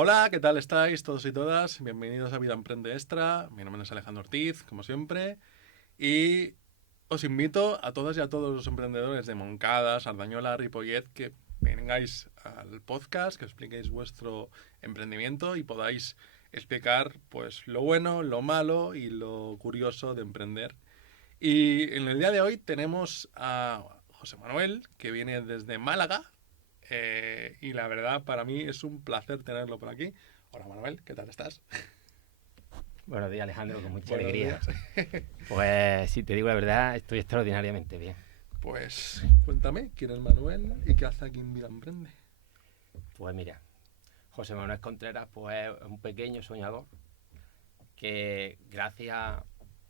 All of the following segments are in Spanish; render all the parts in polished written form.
Hola, ¿qué tal estáis todos y todas? Bienvenidos a Vida Emprende Extra. Mi nombre es Alejandro Ortiz, como siempre. Y os invito a todas y a todos los emprendedores de Moncada, Sardañola, Ripollet, que vengáis al podcast, que expliquéis vuestro emprendimiento y podáis explicar pues lo bueno, lo malo y lo curioso de emprender. Y en el día de hoy tenemos a José Manuel, que viene desde Málaga. Y la verdad, para mí es un placer tenerlo por aquí. Hola Manuel, ¿qué tal estás? Buenos días, Alejandro, con mucha Buenos alegría. días. Pues si te digo la verdad, estoy extraordinariamente bien. Pues cuéntame, ¿quién es Manuel y qué hace aquí en Vida Emprende? Pues mira, José Manuel Contreras pues es un pequeño soñador que gracias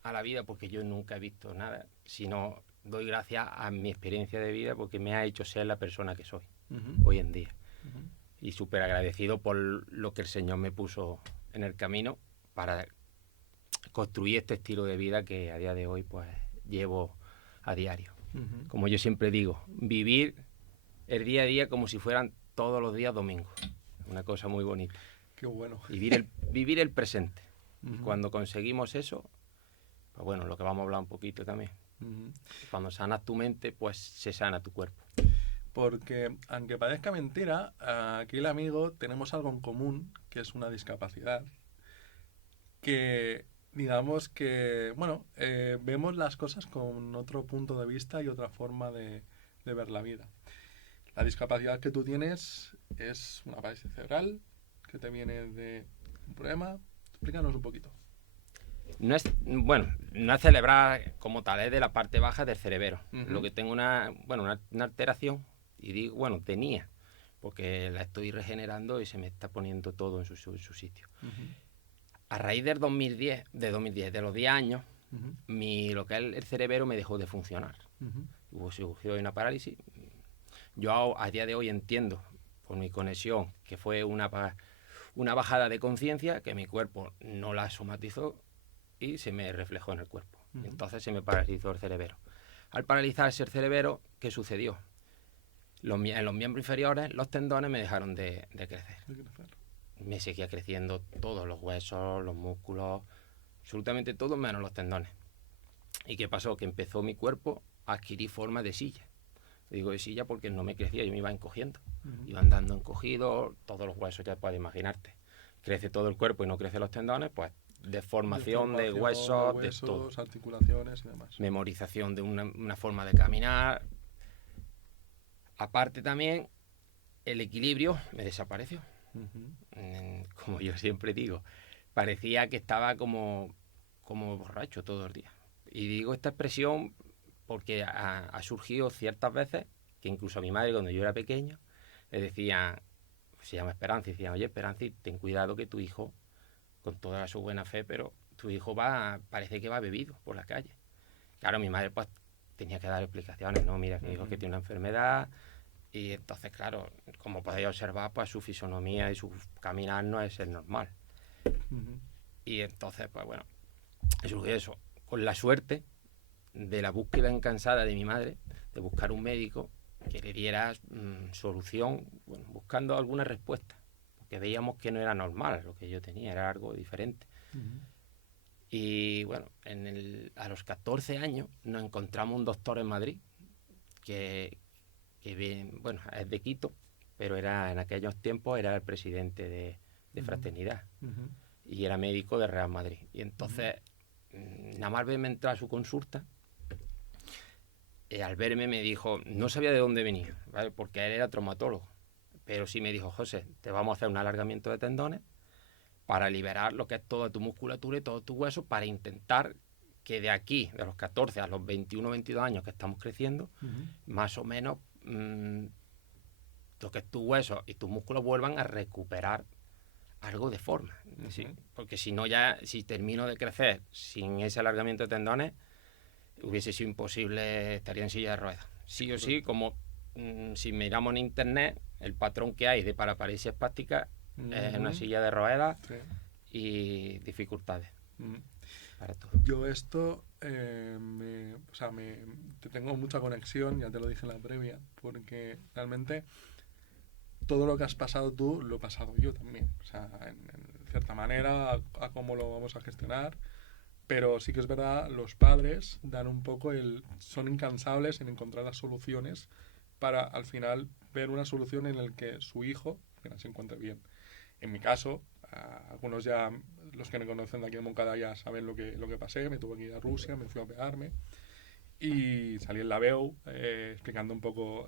a la vida, porque yo nunca he visto nada, sino doy gracias a mi experiencia de vida porque me ha hecho ser la persona que soy Ujú, hoy en día. ujú. Y súper agradecido por lo que el Señor me puso en el camino para construir este estilo de vida que a día de hoy pues llevo a diario. Ujú. Como yo siempre digo, vivir el día a día como si fueran todos los días domingos. Una cosa muy bonita. Qué bueno. Vivir el presente. Y Ujú, cuando conseguimos eso, pues bueno, lo que vamos a hablar un poquito también. ujú. Cuando sanas tu mente, pues se sana tu cuerpo. Porque, aunque parezca mentira, aquí el amigo tenemos algo en común, que es una discapacidad, que digamos que, bueno, vemos las cosas con otro punto de vista y otra forma de ver la vida. La discapacidad que tú tienes es una parálisis cerebral que te viene de un problema. Explícanos un poquito. No es, bueno, no es celebrar como tal, es de la parte baja del cerebro. Lo Ujú, que tengo una alteración, y digo, bueno, tenía, porque la estoy regenerando y se me está poniendo todo en su sitio. ujú, A raíz del 2010, de los 10 años, ujú, lo que es el cerebro me dejó de funcionar. ujú, Surgió una parálisis. Yo a día de hoy entiendo, por mi conexión, que fue una bajada de conciencia, que mi cuerpo no la somatizó y se me reflejó en el cuerpo. ujú. Entonces se me paralizó el cerebro. Al paralizarse el cerebro, ¿qué sucedió? En los miembros inferiores, los tendones me dejaron de crecer. Hay que hacer. Me seguía creciendo todos los huesos, los músculos, absolutamente todo menos los tendones. ¿Y qué pasó? Que empezó mi cuerpo a adquirir forma de silla. Digo de silla porque no me crecía, yo me iba encogiendo. Ujú. Iba andando encogido, todos los huesos ya puedes imaginarte. Crece todo el cuerpo y no crecen los tendones, pues deformación de Deformación de huesos, de todo. huesos, articulaciones y demás. Memorización de una forma de caminar. Aparte también, el equilibrio me desapareció. Ujú, Como yo siempre digo, parecía que estaba como borracho todo el día. Y digo esta expresión porque ha surgido ciertas veces que incluso a mi madre cuando yo era pequeño le decía, se llama Esperanza, y decía, oye Esperanza, ten cuidado que tu hijo, con toda su buena fe, pero tu hijo parece que va bebido por la calle. Claro, mi madre pues tenía que dar explicaciones, no, mira, que mi hijo ujú, que tiene una enfermedad, y entonces, claro, como podéis observar, pues su fisonomía y su caminar no es el normal. ujú, Y entonces, pues bueno, surgió eso. Con la suerte de la búsqueda incansada de mi madre, de buscar un médico que le diera solución, bueno, buscando alguna respuesta, porque veíamos que no era normal lo que yo tenía, era algo diferente. ujú, Y bueno, a los 14 años nos encontramos un doctor en Madrid que bueno, es de Quito, pero en aquellos tiempos era el presidente de ujú, Fraternidad ujú, y era médico de Real Madrid. Y ujú, entonces, nada más verme entrar a su consulta, al verme me dijo, no sabía de dónde venía, ¿vale? Porque él era traumatólogo, pero sí me dijo, José, te vamos a hacer un alargamiento de tendones para liberar lo que es toda tu musculatura y todos tus huesos para intentar que de aquí, de los 14 a los 21 22 años que estamos creciendo, ujú, más o menos lo que es tus huesos y tus músculos vuelvan a recuperar algo de forma. ¿Sí? ujú, Porque si no, ya, si termino de crecer sin ese alargamiento de tendones, hubiese sido imposible, estaría en silla de ruedas. Sí o sí, correcto. como si miramos en internet, el patrón que hay de paraparesis espástica es una Ujú, silla de ruedas sí. y dificultades Ujú. para todo. Yo esto, o sea, te tengo mucha conexión, ya te lo dije en la previa, porque realmente todo lo que has pasado tú lo he pasado yo también. O sea, en cierta manera, a cómo lo vamos a gestionar. Pero sí que es verdad, los padres dan un poco son incansables en encontrar las soluciones para al final ver una solución en la que su hijo al final se encuentre bien. En mi caso, algunos ya, los que me conocen de aquí en Moncada ya saben lo que pasé, me tuve que ir a Rusia, me fui a pegarme y salí en la BEU explicando un poco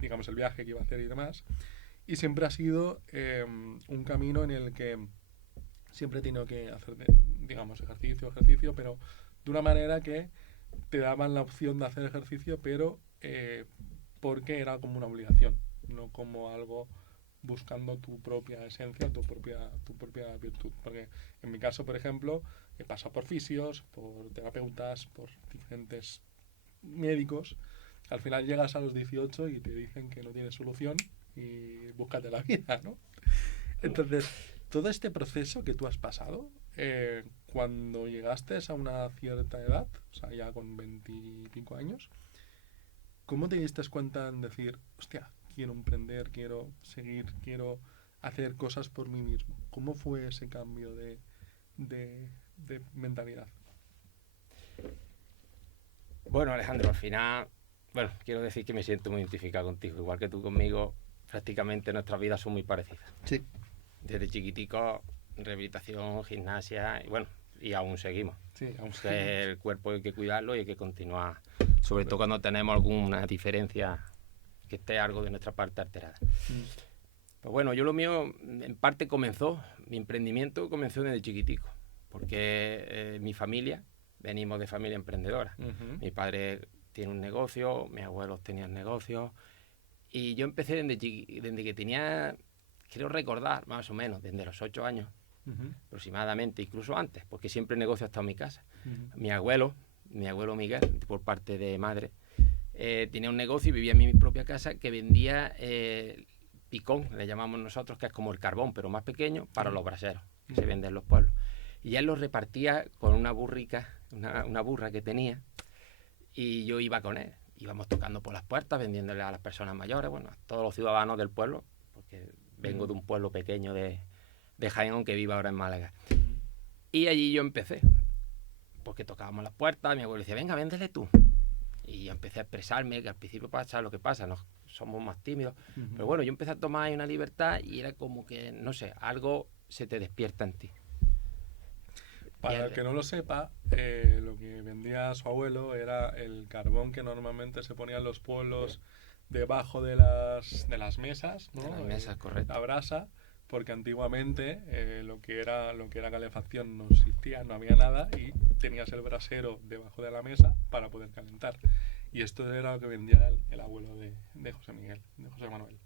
digamos el viaje que iba a hacer y demás. Y siempre ha sido un camino en el que siempre he tenido que hacer, digamos, ejercicio, pero de una manera que te daban la opción de hacer ejercicio, pero porque era como una obligación, no como algo buscando tu propia esencia, tu propia virtud. Porque en mi caso, por ejemplo, he pasado por fisios, por terapeutas, por diferentes médicos. Al final llegas a los 18 y te dicen que no tienes solución y búscate la vida, ¿no? Entonces, todo este proceso que tú has pasado, cuando llegaste a una cierta edad, o sea, ya con 25 años, ¿cómo te diste cuenta en decir, hostia, quiero emprender, quiero seguir, quiero hacer cosas por mí mismo? ¿Cómo fue ese cambio de mentalidad? Bueno, Alejandro, al final, bueno, quiero decir que me siento muy identificado contigo, igual que tú conmigo, prácticamente nuestras vidas son muy parecidas. Sí. Desde chiquitico, rehabilitación, gimnasia, y bueno, y aún seguimos. Sí, aún Que el cuerpo hay que cuidarlo y hay que continuar, sobre todo cuando tenemos alguna diferencia, que esté algo de nuestra parte alterada. Pues bueno, yo lo mío, en parte mi emprendimiento comenzó desde chiquitico, porque mi familia, venimos de familia emprendedora. Mi padre tiene un negocio, mis abuelos tenían negocios, y yo empecé desde que tenía, quiero recordar, más o menos, desde los 8 años, aproximadamente, incluso antes, porque siempre el negocio ha estado en mi casa. Mi abuelo Miguel, por parte de madre, tenía un negocio y vivía en mi propia casa que vendía picón, le llamamos nosotros, que es como el carbón, pero más pequeño, para los braseros, que se vende en los pueblos. Y él los repartía con una burrica, una burra que tenía, y yo iba con él. Íbamos tocando por las puertas, vendiéndole a las personas mayores, bueno, a todos los ciudadanos del pueblo, porque vengo de un pueblo pequeño de Jaén, aunque vivo ahora en Málaga. Y allí yo empecé, porque tocábamos las puertas, mi abuelo decía, venga, véndele tú. Y yo empecé a expresarme, que al principio pasa lo que pasa, somos más tímidos. Pero bueno, yo empecé a tomar ahí una libertad y era como que, no sé, algo se te despierta en ti. Para el que no lo sepa, lo que vendía su abuelo era el carbón que normalmente se ponía en los pueblos debajo de las mesas, ¿no? De las mesas, correcto. La brasa, porque antiguamente lo que era calefacción no existía, no había nada y tenías el brasero debajo de la mesa para poder calentar. Y esto era lo que vendía el abuelo de José Miguel, de José Manuel.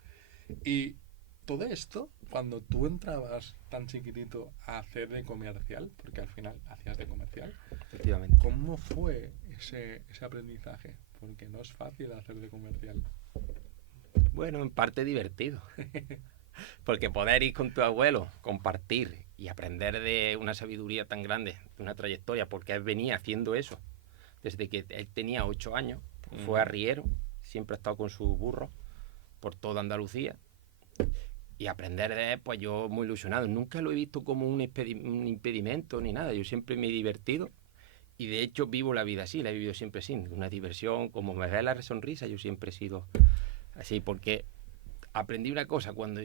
Y todo esto, cuando tú entrabas tan chiquitito a hacer de comercial, porque al final hacías de comercial, efectivamente, ¿cómo fue ese aprendizaje? Porque no es fácil hacer de comercial. Bueno, en parte divertido. Porque poder ir con tu abuelo, compartir y aprender de una sabiduría tan grande, de una trayectoria, porque él venía haciendo eso desde que él tenía 8 años, fue arriero, siempre ha estado con su burro por toda Andalucía. Y aprender de él, pues yo muy ilusionado. Nunca lo he visto como un impedimento ni nada. Yo siempre me he divertido y de hecho vivo la vida así, la he vivido siempre así. Una diversión, como me ve la sonrisa, yo siempre he sido así. Porque aprendí una cosa, cuando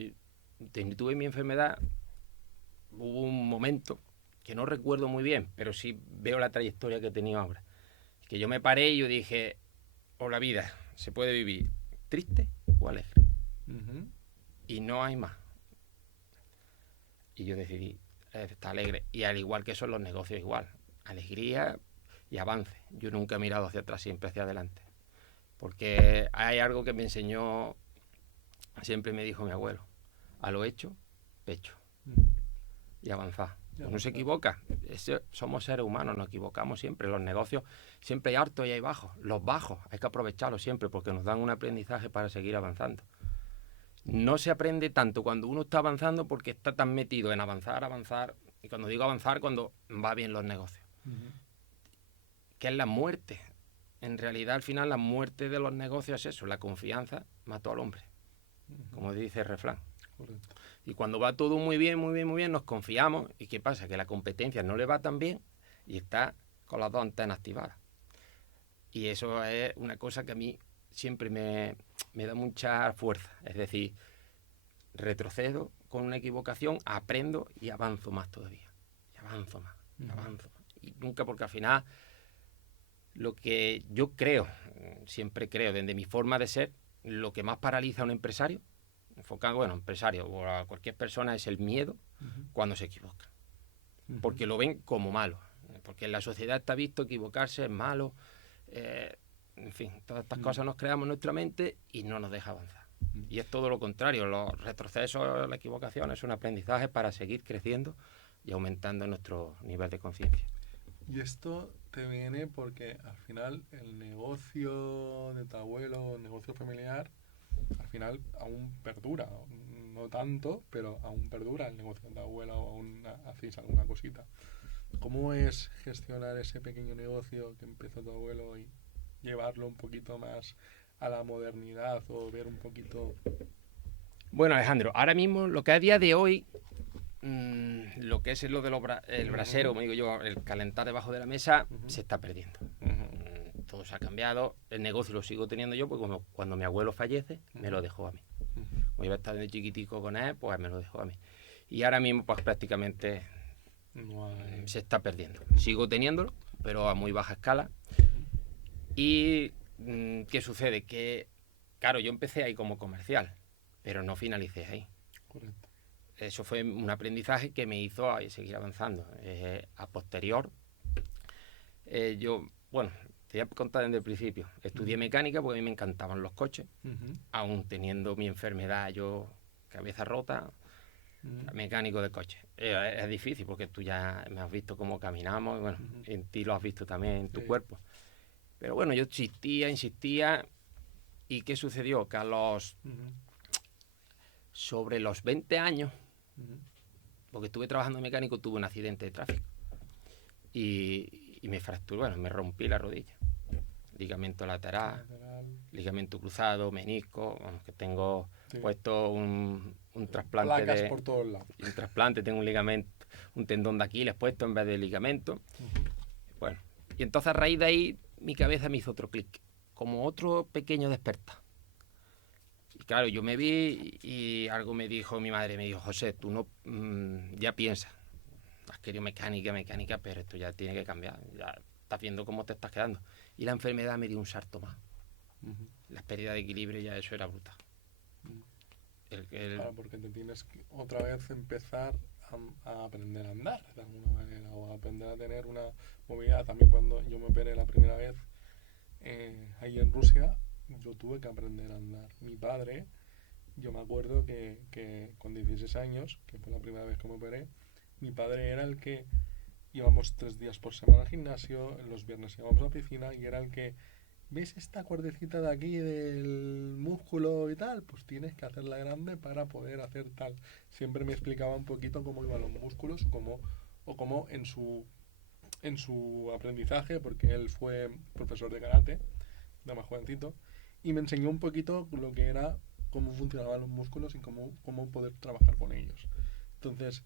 tuve mi enfermedad, hubo un momento que no recuerdo muy bien, pero sí veo la trayectoria que he tenido ahora. Que yo me paré y yo dije, la vida se puede vivir triste o alegre. Y no hay más. Y yo decidí estar alegre. Y al igual que eso, los negocios igual. Alegría y avance. Yo nunca he mirado hacia atrás, siempre hacia adelante. Porque hay algo que me enseñó, siempre me dijo mi abuelo. A lo hecho, pecho. Y avanzar. Uno se equivoca. Somos seres humanos, nos equivocamos siempre. Los negocios siempre hay altos y hay bajos. Los bajos hay que aprovecharlos siempre porque nos dan un aprendizaje para seguir avanzando. No se aprende tanto cuando uno está avanzando porque está tan metido en avanzar, y cuando digo avanzar, cuando va bien los negocios. Que es la muerte. En realidad, al final, la muerte de los negocios es eso, la confianza mató al hombre. como dice el refrán. Correcto. Y cuando va todo muy bien, muy bien, muy bien, nos confiamos. ¿Y qué pasa? Que la competencia no le va tan bien y está con las dos antenas activadas. Y eso es una cosa que a mí siempre me da mucha fuerza. Es decir, retrocedo con una equivocación, aprendo y avanzo más todavía. Y avanzo más, y avanzo más. Y nunca, porque al final, lo que yo creo, siempre creo, desde mi forma de ser, lo que más paraliza a un empresario, enfocado, bueno, empresario o a cualquier persona, es el miedo cuando se equivoca. Porque lo ven como malo. Porque en la sociedad está visto equivocarse es malo. En fin, todas estas cosas nos creamos en nuestra mente y no nos deja avanzar. Y es todo lo contrario, los retrocesos, la equivocación es un aprendizaje para seguir creciendo y aumentando nuestro nivel de conciencia. Y esto te viene porque al final el negocio de tu abuelo, el negocio familiar, al final aún perdura. No tanto, pero aún perdura el negocio de tu abuela o aún hacéis alguna cosita. ¿Cómo es gestionar ese pequeño negocio que empezó tu abuelo y llevarlo un poquito más a la modernidad o ver un poquito? Bueno, Alejandro, ahora mismo lo que a día de hoy, lo que es lo de el brasero, como digo yo, el calentar debajo de la mesa, se está perdiendo. Todo se ha cambiado, el negocio lo sigo teniendo yo, porque cuando mi abuelo fallece, me lo dejó a mí. Como yo estaba de chiquitico con él, pues me lo dejó a mí. Y ahora mismo, pues prácticamente se está perdiendo. Sigo teniéndolo, pero a muy baja escala. Y ¿qué sucede? Que, claro, yo empecé ahí como comercial, pero no finalicé ahí. Correcto. Eso fue un aprendizaje que me hizo seguir avanzando. A posterior, yo, bueno, te voy a contar desde el principio. Estudié mecánica porque a mí me encantaban los coches, aún teniendo mi enfermedad, yo cabeza rota, mecánico de coche. Es difícil porque tú ya me has visto cómo caminamos, y bueno, en ti lo has visto también en tu cuerpo. Pero bueno, yo insistía, ¿y qué sucedió? Que sobre los 20 años, porque estuve trabajando de mecánico, tuve un accidente de tráfico y me fracturé, bueno, me rompí la rodilla. Ligamento lateral, ligamento cruzado, menisco, bueno, que tengo puesto un trasplante. Placas por todos lados. Un trasplante, tengo un ligamento, un tendón de Aquiles puesto en vez de ligamento. Bueno, y entonces a raíz de ahí mi cabeza me hizo otro clic, como otro pequeño despertar. Y claro, yo me vi y algo me dijo mi madre, me dijo, José, tú no, ya piensas, has querido mecánica, pero esto ya tiene que cambiar, ya estás viendo cómo te estás quedando. Y la enfermedad me dio un salto más. La pérdida de equilibrio, ya eso era brutal. Claro, porque te tienes que otra vez empezar a aprender a andar de alguna manera, o a aprender a tener una movilidad. También cuando yo me operé la primera vez ahí en Rusia, yo tuve que aprender a andar. Mi padre, yo me acuerdo que con 16 años, que fue la primera vez que me operé, mi padre era el que íbamos 3 días por semana al gimnasio, los viernes íbamos a la piscina y era el que, ¿ves esta cuerdecita de aquí del músculo y tal? Pues tienes que hacerla grande para poder hacer tal. Siempre me explicaba un poquito cómo iban los músculos o cómo en su aprendizaje, porque él fue profesor de karate, de más jovencito, y me enseñó un poquito lo que era, cómo funcionaban los músculos y cómo poder trabajar con ellos. Entonces,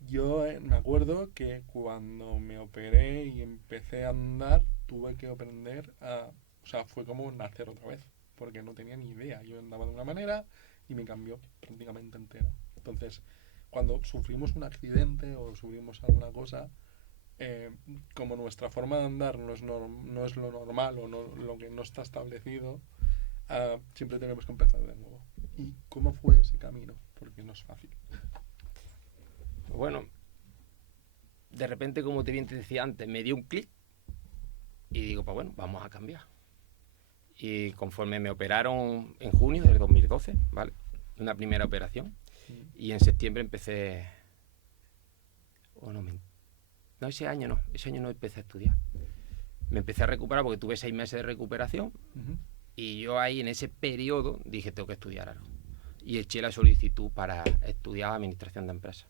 yo me acuerdo que cuando me operé y empecé a andar, tuve que aprender o sea, fue como nacer otra vez, porque no tenía ni idea. Yo andaba de una manera y me cambió prácticamente entero. Entonces, cuando sufrimos un accidente o sufrimos alguna cosa, como nuestra forma de andar no es lo normal o lo que no está establecido, siempre tenemos que empezar de nuevo. ¿Y cómo fue ese camino? Porque no es fácil. Bueno, de repente, como bien te decía antes, me dio un clic y digo, pues bueno, vamos a cambiar. Y conforme me operaron en junio del 2012, ¿vale? Una primera operación. Y en septiembre empecé... No, ese año no empecé a estudiar. Me empecé a recuperar porque tuve 6 meses de recuperación. Y yo ahí en ese periodo dije, tengo que estudiar algo. Y eché la solicitud para estudiar administración de empresas.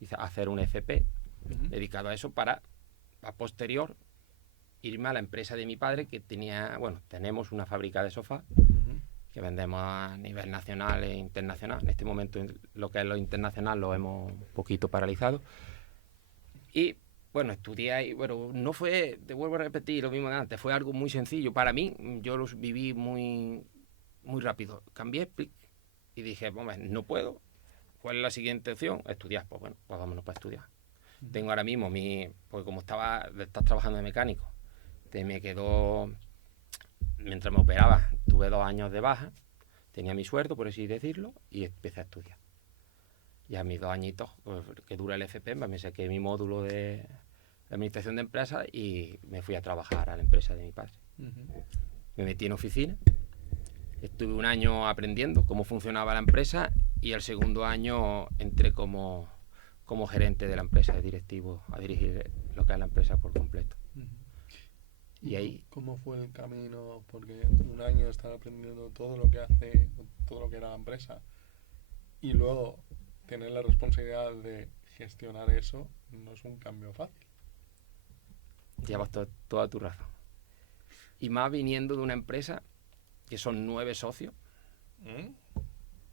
Hice hacer un FP dedicado a eso para, a posterior, irme a la empresa de mi padre que tenía, bueno, tenemos una fábrica de sofás que vendemos a nivel nacional e internacional. En este momento lo que es lo internacional lo hemos un poquito paralizado. Y bueno, estudié y bueno, no fue, te vuelvo a repetir lo mismo de antes, fue algo muy sencillo. Para mí, yo lo viví muy, muy rápido. Cambié y dije, bueno, no puedo. ¿Cuál es la siguiente opción? Estudiar. Pues bueno, pues vámonos para estudiar. Tengo ahora mismo porque como estás trabajando de mecánico, me quedó, mientras me operaba, tuve 2 años de baja, tenía mi sueldo, por así decirlo, y empecé a estudiar. Y a mis 2 añitos, pues, que dura el FP, me saqué mi módulo de administración de empresas y me fui a trabajar a la empresa de mi padre. Me metí en oficina, estuve 1 año aprendiendo cómo funcionaba la empresa y el segundo año entré como gerente de la empresa, de directivo, a dirigir lo que es la empresa por completo. ¿Y ahí cómo fue el camino? Porque 1 año estar aprendiendo todo lo que hace, todo lo que era la empresa, y luego tener la responsabilidad de gestionar eso, no es un cambio fácil. Llevas toda tu razón. Y más viniendo de una empresa que son 9 socios,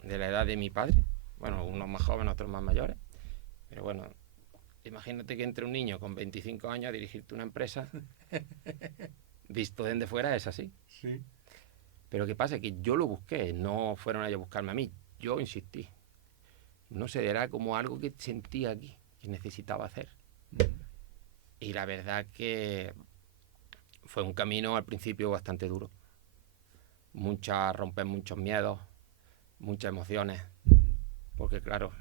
de la edad de mi padre, bueno, unos más jóvenes, otros más mayores, pero bueno, imagínate que entre un niño con 25 años a dirigirte una empresa, visto desde fuera es así. Sí. Pero ¿qué pasa? Que yo lo busqué, no fueron ellos a buscarme a mí, yo insistí. No sé, era como algo que sentía aquí, que necesitaba hacer. Y la verdad que fue un camino al principio bastante duro. Romper muchos miedos, muchas emociones. Porque claro,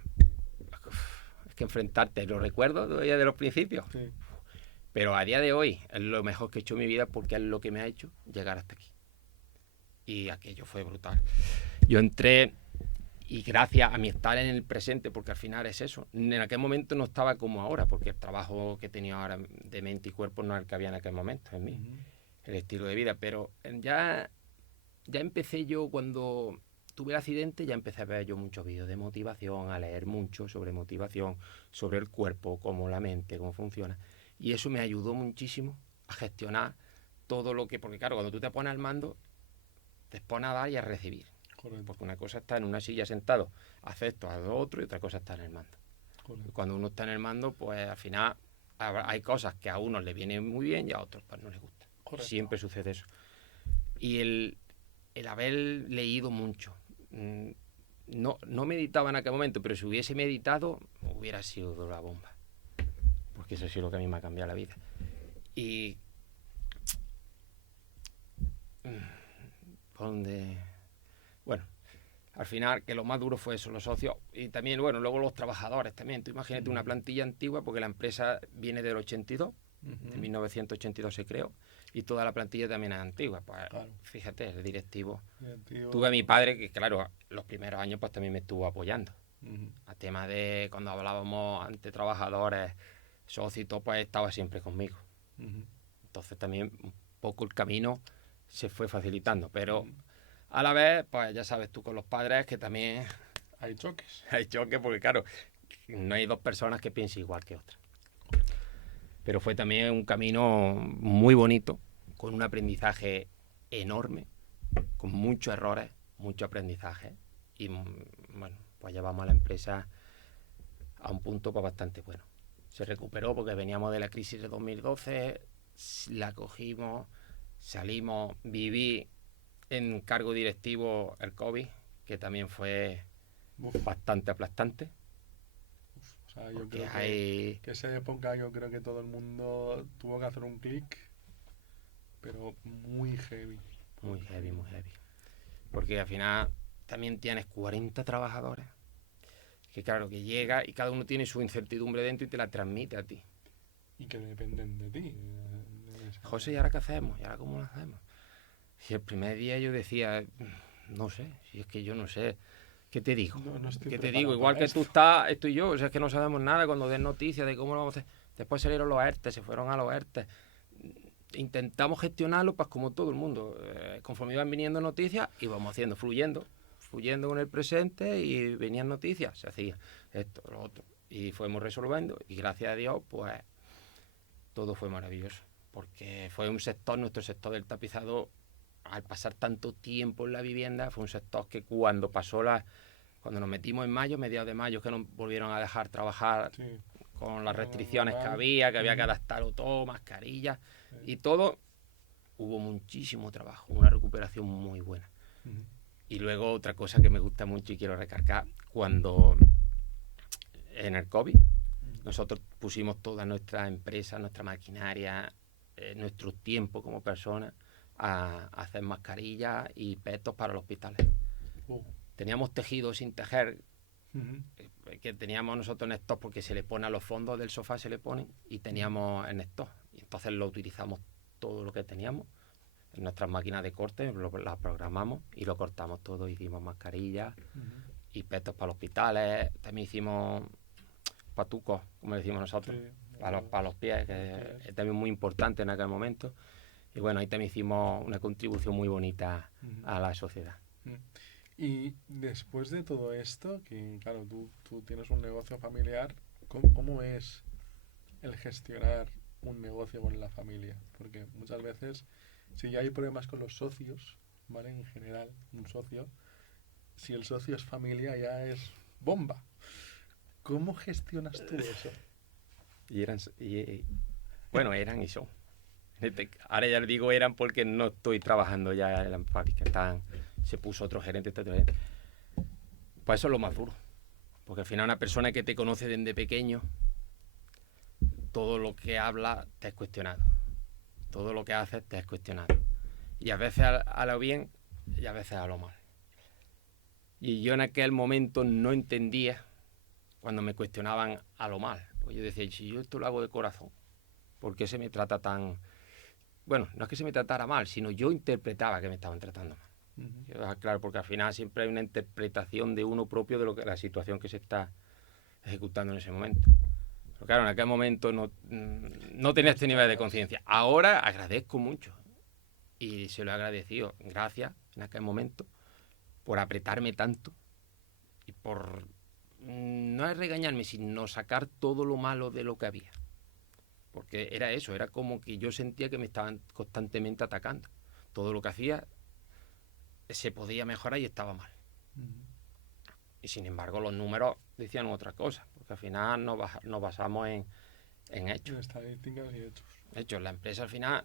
es que enfrentarte, lo recuerdo todavía de los principios. Sí. Pero a día de hoy es lo mejor que he hecho en mi vida porque es lo que me ha hecho llegar hasta aquí. Y aquello fue brutal. Yo entré y gracias a mi estar en el presente, porque al final es eso, en aquel momento no estaba como ahora, porque el trabajo que tenía ahora de mente y cuerpo no es el que había en aquel momento en mí, el estilo de vida, pero ya empecé yo cuando tuve el accidente, ya empecé a ver yo muchos vídeos de motivación, a leer mucho sobre motivación, sobre el cuerpo, cómo la mente, cómo funciona, y eso me ayudó muchísimo a gestionar todo lo que, porque claro, cuando tú te pones al mando, te pones a dar y a recibir. Correcto. Porque una cosa está en una silla sentado, hacer esto, a lo otro, y otra cosa está en el mando. Correcto. Cuando uno está en el mando, pues al final hay cosas que a unos le vienen muy bien y a otros pues no les gusta. Correcto. Siempre sucede eso. Y el haber leído mucho, no meditaba en aquel momento, pero si hubiese meditado, hubiera sido la bomba. Porque eso ha sido lo que a mí me ha cambiado la vida. Y donde, bueno, al final que lo más duro fue eso, los socios y también, bueno, luego los trabajadores también. Tú imagínate una plantilla antigua, porque la empresa viene del 82, en 1982 se creó, y toda la plantilla también es antigua. Pues claro. Fíjate, el directivo. Tuve a mi padre que, claro, los primeros años pues también me estuvo apoyando. A tema de cuando hablábamos ante trabajadores, socios y todo, pues estaba siempre conmigo. Entonces también un poco el camino se fue facilitando, pero a la vez, pues ya sabes tú con los padres que también hay choques. Hay choques porque claro, no hay 2 personas que piensen igual que otra. Pero fue también un camino muy bonito, con un aprendizaje enorme, con muchos errores, mucho aprendizaje. Y bueno, pues llevamos a la empresa a un punto pues bastante bueno. Se recuperó porque veníamos de la crisis de 2012, la cogimos, salimos, viví en cargo directivo el COVID, que también fue bastante aplastante. O sea, yo creo que esa época yo creo que todo el mundo tuvo que hacer un clic, pero muy heavy. Muy heavy. Porque al final también tienes 40 trabajadores, que claro, que llega y cada uno tiene su incertidumbre dentro y te la transmite a ti. Y que dependen de ti. José, ¿y ahora qué hacemos? ¿Y ahora cómo lo hacemos? Y el primer día yo decía, no sé, si es que yo no sé, ¿qué te digo? ¿Qué te digo? Igual que tú estoy yo, o sea, es que no sabemos nada cuando den noticias de cómo lo vamos a hacer. Después salieron los ERTE, se fueron a los ERTE. Intentamos gestionarlo, pues como todo el mundo. Conforme iban viniendo noticias, íbamos haciendo, fluyendo con el presente y venían noticias, se hacía esto, lo otro. Y fuimos resolviendo y gracias a Dios, pues todo fue maravilloso. Porque fue un sector, nuestro sector del tapizado, al pasar tanto tiempo en la vivienda, fue un sector que cuando nos metimos en mayo, mediados de mayo, que nos volvieron a dejar trabajar Sí. con las Era restricciones que normal. había que Ujú. adaptarlo todo, mascarillas Sí. y todo, hubo muchísimo trabajo, una recuperación muy buena. Ujú. Y luego otra cosa que me gusta mucho y quiero recalcar, cuando en el COVID nosotros pusimos toda nuestra empresa, nuestra maquinaria, nuestro tiempo como personas a hacer mascarillas y petos para los hospitales. Uh. Teníamos tejido sin tejer, Ujú. que teníamos nosotros en stock porque se le pone a los fondos del sofá, se le ponen, y teníamos en stock. Y entonces lo utilizamos todo lo que teníamos en nuestras máquinas de corte, las programamos y lo cortamos todo. Hicimos mascarillas Ujú. y petos para los hospitales. También hicimos patucos, como decimos nosotros, Sí. para los pies, que es también muy importante en aquel momento. Y bueno, ahí también hicimos una contribución muy bonita Ujú. a la sociedad. Y después de todo esto, que claro, tú tienes un negocio familiar, ¿cómo es el gestionar un negocio con la familia? Porque muchas veces, si ya hay problemas con los socios, ¿vale? En general, un socio, si el socio es familia ya es bomba. ¿Cómo gestionas tú eso? Y bueno, eran y son. Ahora ya les digo eran porque no estoy trabajando ya en la fábrica. Se puso otro gerente. Pues eso es lo más duro. Porque al final una persona que te conoce desde pequeño, todo lo que habla te es cuestionado. Todo lo que haces te es cuestionado. Y a veces a lo bien y a veces a lo mal. Y yo en aquel momento no entendía cuando me cuestionaban a lo mal. Pues yo decía, si yo esto lo hago de corazón, ¿por qué se me trata tan...? Bueno, no es que se me tratara mal, sino yo interpretaba que me estaban tratando mal. Uh-huh. Claro, porque al final siempre hay una interpretación de uno propio de lo que la situación que se está ejecutando en ese momento. Pero claro, en aquel momento no tenía este nivel de conciencia. Ahora agradezco mucho y se lo he agradecido. Gracias en aquel momento por apretarme tanto y por no es regañarme, sino sacar todo lo malo de lo que había. Porque era eso, era como que yo sentía que me estaban constantemente atacando. Todo lo que hacía se podía mejorar y estaba mal. Uh-huh. Y sin embargo los números decían otra cosa, porque al final nos basamos en hechos. En estadísticas y hechos. Hechos, la empresa al final,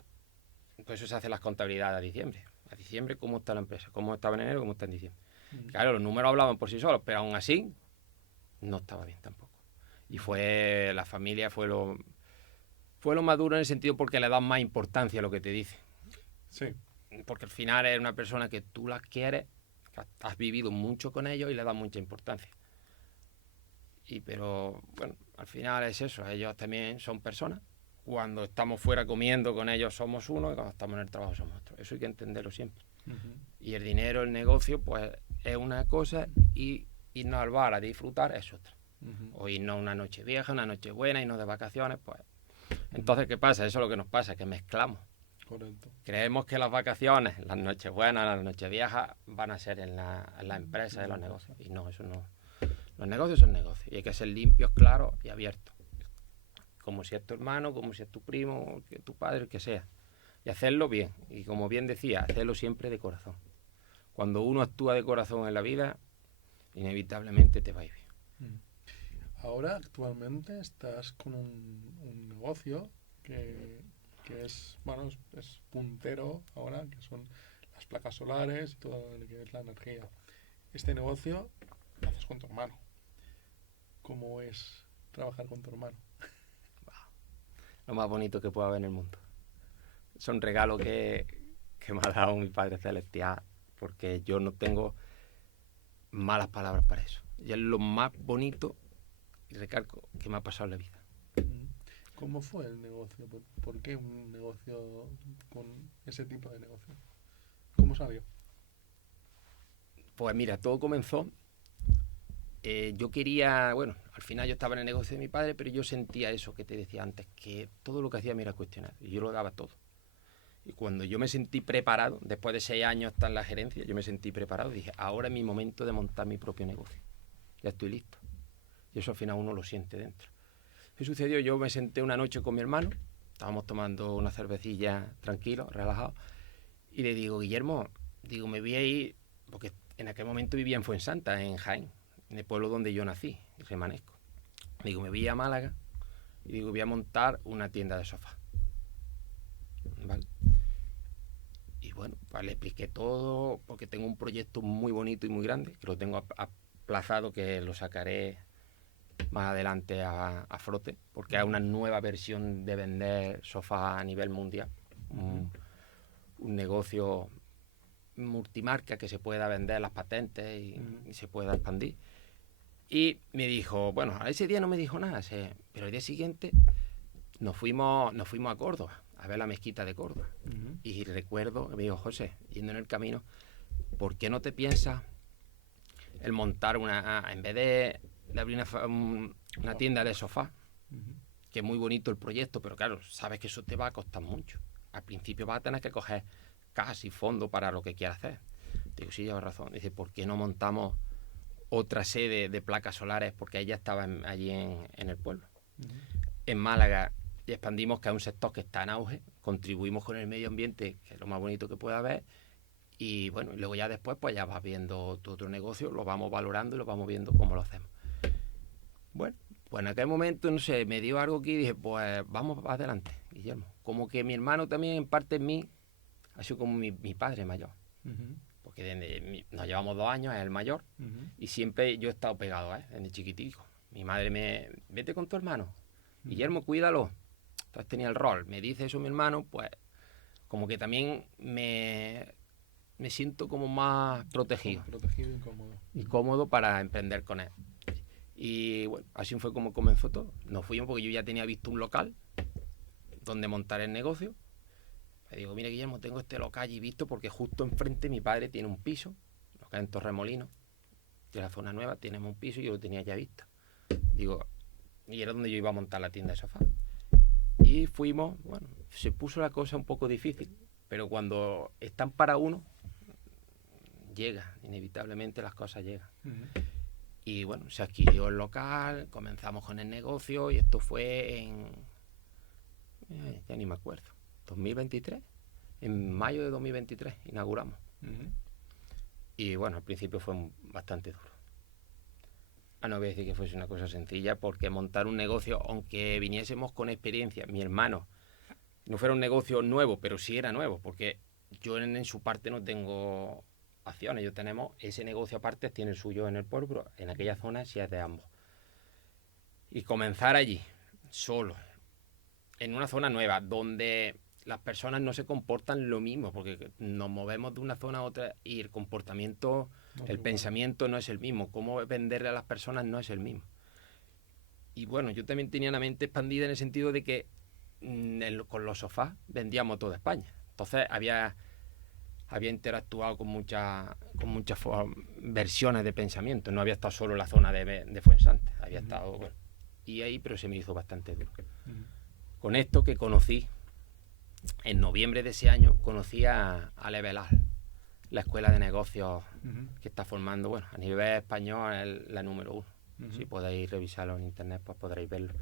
pues eso se hace las contabilidades a diciembre. A diciembre, ¿cómo está la empresa? ¿Cómo estaba en enero? ¿Cómo está en diciembre? Uh-huh. Claro, los números hablaban por sí solos, pero aún así no estaba bien tampoco. Y la familia fue lo más duro en el sentido porque le das más importancia a lo que te dice. Sí. Porque al final es una persona que tú la quieres, que has vivido mucho con ellos y le das mucha importancia. Pero bueno, al final es eso, ellos también son personas. Cuando estamos fuera comiendo con ellos somos uno y cuando estamos en el trabajo somos otro. Eso hay que entenderlo siempre. Uh-huh. Y el dinero, el negocio, pues es una cosa y irnos al bar a disfrutar es otra. Uh-huh. O irnos una noche vieja, una noche buena, irnos de vacaciones, pues. Entonces, ¿qué pasa? Eso es lo que nos pasa, que mezclamos. Correcto. Creemos que las vacaciones, las noches buenas, las noches viejas, van a ser en la empresa, en los negocios. Y no, eso no. Los negocios son negocios y hay que ser limpios, claros y abiertos. Como si es tu hermano, como si es tu primo, tu padre, el que sea. Y hacerlo bien. Y como bien decía, hacerlo siempre de corazón. Cuando uno actúa de corazón en la vida, inevitablemente te va a ir bien. Ahora, actualmente, estás con un negocio que es, bueno, es puntero ahora, que son las placas solares y todo lo que es la energía. Este negocio lo haces con tu hermano. ¿Cómo es trabajar con tu hermano? Lo más bonito que pueda haber en el mundo. Es un regalo que me ha dado mi Padre Celestial, porque yo no tengo malas palabras para eso. Y es lo más bonito, y recalco, que me ha pasado en la vida. ¿Cómo fue el negocio? ¿Por qué un negocio con ese tipo de negocio? ¿Cómo salió? Pues mira, todo comenzó. Yo quería, bueno, al final yo estaba en el negocio de mi padre, pero yo sentía eso que te decía antes, que todo lo que hacía me era cuestionado y yo lo daba todo. Y cuando yo me sentí preparado, después de 6 años estar en la gerencia, yo me sentí preparado y dije, ahora es mi momento de montar mi propio negocio. Ya estoy listo. Y eso al final uno lo siente dentro. ¿Qué sucedió? Yo me senté una noche con mi hermano, estábamos tomando una cervecilla tranquilo, relajado, Y le digo, Guillermo, digo, me voy a ir, porque en aquel momento vivía en Fuensanta, en Jaén, en el pueblo donde yo nací y remanezco. Digo, me voy a Málaga y digo, voy a montar una tienda de sofá. ¿Vale? Y bueno, pues le expliqué todo, porque tengo un proyecto muy bonito y muy grande, que lo tengo aplazado, que lo sacaré más adelante a frote, porque es una nueva versión de vender sofás a nivel mundial. Un negocio multimarca que se pueda vender las patentes y se pueda expandir. Y me dijo, bueno, a ese día no me dijo nada, pero el día siguiente nos fuimos a Córdoba, a ver la mezquita de Córdoba. Y recuerdo que me dijo, José, yendo en el camino, ¿por qué no te piensas el montar en vez de abrir una tienda de sofá, que es muy bonito el proyecto, pero claro, sabes que eso te va a costar mucho? Al principio vas a tener que coger casi fondo para lo que quieras hacer. Digo, sí, llevas razón. Dice, ¿por qué no montamos otra sede de placas solares? Porque ella estaba allí en el pueblo. En Málaga, y expandimos, que es un sector que está en auge, contribuimos con el medio ambiente, que es lo más bonito que pueda haber, y bueno, y luego ya después pues ya vas viendo tu otro negocio, lo vamos valorando y lo vamos viendo cómo lo hacemos. Bueno, pues en aquel momento, no sé, me dio algo que dije, pues vamos adelante, Guillermo. Como que mi hermano también, en parte en mí, ha sido como mi padre mayor. Porque nos llevamos 2 años, es el mayor, y siempre yo he estado pegado, desde chiquitico. Mi madre vete con tu hermano, Guillermo, cuídalo. Entonces tenía el rol. Me dice eso mi hermano, pues como que también me siento como más protegido. Protegido y cómodo. Y cómodo para emprender con él. Y bueno, así fue como comenzó todo. Nos fuimos porque yo ya tenía visto un local donde montar el negocio. Le digo, mira, Guillermo, tengo este local allí visto, porque justo enfrente mi padre tiene un piso, local en Torremolinos, de la zona nueva, tenemos un piso y yo lo tenía ya visto. Digo, y era donde yo iba a montar la tienda de sofá. Y fuimos, bueno, se puso la cosa un poco difícil, pero cuando están para uno, llega, inevitablemente las cosas llegan. Y bueno, se adquirió el local, comenzamos con el negocio, y esto fue en, ya ni me acuerdo, 2023, en mayo de 2023 inauguramos. Y bueno, al principio fue bastante duro. No voy a decir que fuese una cosa sencilla, porque montar un negocio, aunque viniésemos con experiencia, mi hermano, no fuera un negocio nuevo, pero sí era nuevo, porque yo en su parte no tengo acciones, yo tenemos ese negocio aparte, tiene el suyo en el pueblo, pero en aquella zona sí es de ambos. Y comenzar allí, solo, en una zona nueva, donde las personas no se comportan lo mismo, porque nos movemos de una zona a otra y el comportamiento, el pensamiento no es el mismo, cómo venderle a las personas no es el mismo. Y bueno, yo también tenía la mente expandida en el sentido de que con los sofás vendíamos toda España. Entonces había interactuado con muchas versiones de pensamiento. No había estado solo en la zona de Fuensanta. Había estado, bueno, y ahí, pero se me hizo bastante duro. Con esto que conocí, en noviembre de ese año, conocí a Levelar, la escuela de negocios que está formando, bueno, a nivel español es la número 1. Si podéis revisarlo en internet, pues podréis verlo.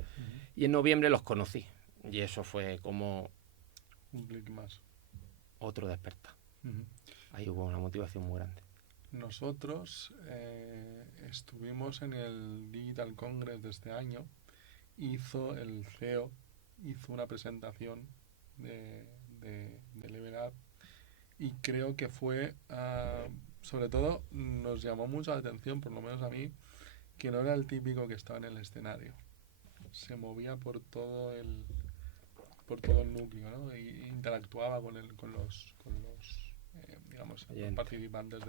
Y en noviembre los conocí. Y eso fue como un clic más. Otro despertar. Ahí hubo una motivación muy grande. Nosotros estuvimos en el Digital Congress de este año. El CEO hizo una presentación de Level Up, y creo que fue, sobre todo, nos llamó mucho la atención, por lo menos a mí, que no era el típico que estaba en el escenario. Se movía por todo el núcleo, ¿no? Y interactuaba con los digamos, los participantes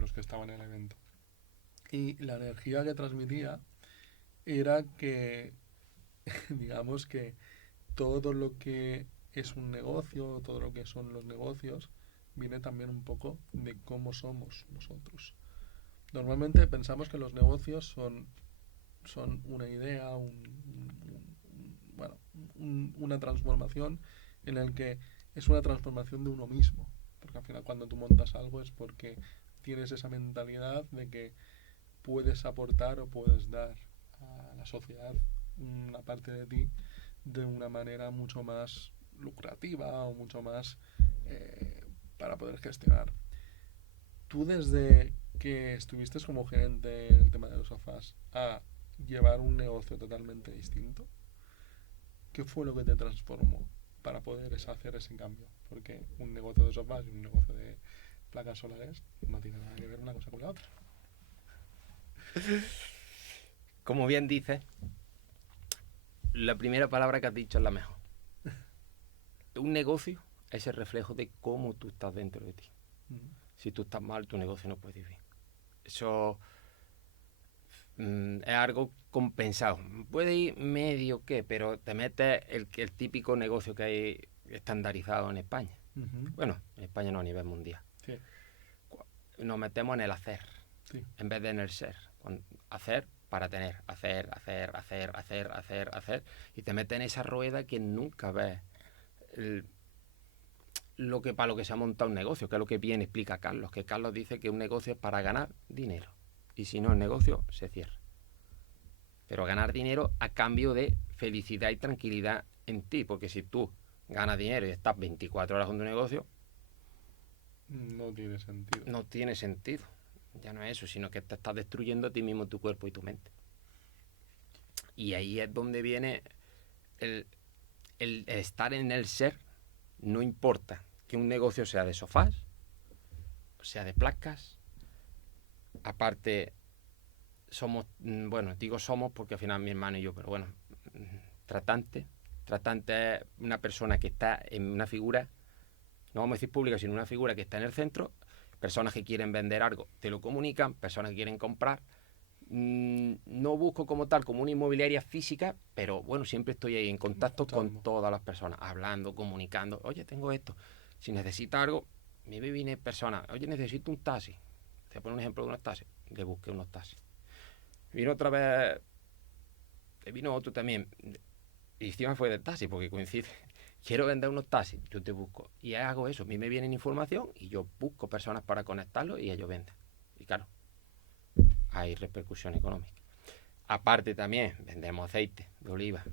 los que estaban en el evento. Y la energía que transmitía era que, digamos, que todo lo que es un negocio, todo lo que son los negocios, viene también un poco de cómo somos nosotros. Normalmente pensamos que los negocios son una idea, una transformación en el que es una transformación de uno mismo, porque al final cuando tú montas algo es porque tienes esa mentalidad de que puedes aportar o puedes dar a la sociedad una parte de ti de una manera mucho más lucrativa o mucho más para poder gestionar. Tú desde que estuviste como gerente en el tema de los sofás a llevar un negocio totalmente distinto, ¿qué fue lo que te transformó para poder hacer ese cambio? Porque un negocio de sofás y un negocio de placas solares no tiene nada que ver una cosa con la otra. Como bien dices, la primera palabra que has dicho es la mejor. Un negocio es el reflejo de cómo tú estás dentro de ti. Si tú estás mal, tu negocio no puede vivir. Eso es algo compensado. Puede ir medio que, pero te metes el típico negocio que hay estandarizado en España. Bueno, en España no, a nivel mundial. Sí. Nos metemos en el hacer, Sí. en vez de en el ser. Hacer para tener, hacer, y te metes en esa rueda que nunca ves para lo que se ha montado un negocio, que es lo que bien explica Carlos, que Carlos dice que un negocio es para ganar dinero, y si no el negocio se cierra. Pero ganar dinero a cambio de felicidad y tranquilidad en ti, porque si tú ganas dinero y estás 24 horas con tu negocio, no tiene sentido. No tiene sentido. Ya no es eso, sino que te estás destruyendo a ti mismo, tu cuerpo y tu mente. Y ahí es donde viene el estar en el ser. No importa que un negocio sea de sofás, sea de placas. Aparte, somos, bueno, digo somos porque al final mi hermano y yo, pero bueno, tratante. Tratante es una persona que está en una figura, no vamos a decir pública, sino una figura que está en el centro. Personas que quieren vender algo te lo comunican, personas que quieren comprar. No busco como tal como una inmobiliaria física, pero bueno, siempre estoy ahí en contacto con todas las personas, hablando, comunicando. Oye, tengo esto. Si necesitas algo, me viene personas. Oye, necesito un taxi. Te pongo un ejemplo de unos taxis. Le busqué unos taxis. Vino otra vez, vino otro también. Y encima fue del taxi, porque coincide. Quiero vender unos taxis, yo te busco. Y hago eso. A mí me vienen información y yo busco personas para conectarlos y ellos venden. Y claro, hay repercusión económica. Aparte también, vendemos aceite de oliva.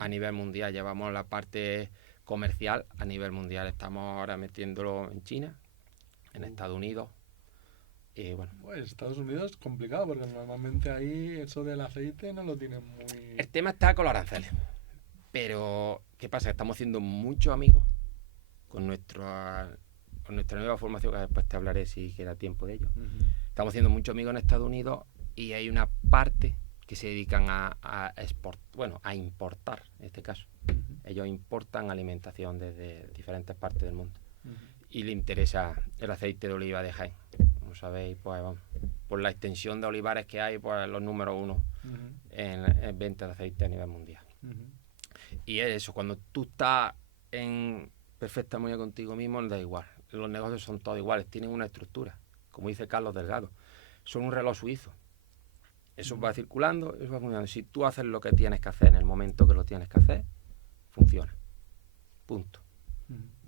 A nivel mundial llevamos la parte comercial. A nivel mundial estamos ahora metiéndolo en China, en Estados Unidos. Y bueno. Pues Estados Unidos es complicado porque normalmente ahí eso del aceite no lo tienen muy... El tema está con los aranceles. Pero, ¿qué pasa? Estamos haciendo muchos amigos con nuestra nueva formación, que después te hablaré si queda tiempo de ello. Estamos haciendo muchos amigos en Estados Unidos y hay una parte que se dedican a importar, en este caso. Ellos importan alimentación desde diferentes partes del mundo. Y le interesa el aceite de oliva de Jaén. Como sabéis, pues vamos, por la extensión de olivares que hay, pues los números uno en venta de aceite a nivel mundial. Y es eso, cuando tú estás en perfecta armonía contigo mismo, da igual. Los negocios son todos iguales, tienen una estructura. Como dice Carlos Delgado, son un reloj suizo. Eso va circulando, eso va funcionando. Si tú haces lo que tienes que hacer en el momento que lo tienes que hacer, funciona. Punto.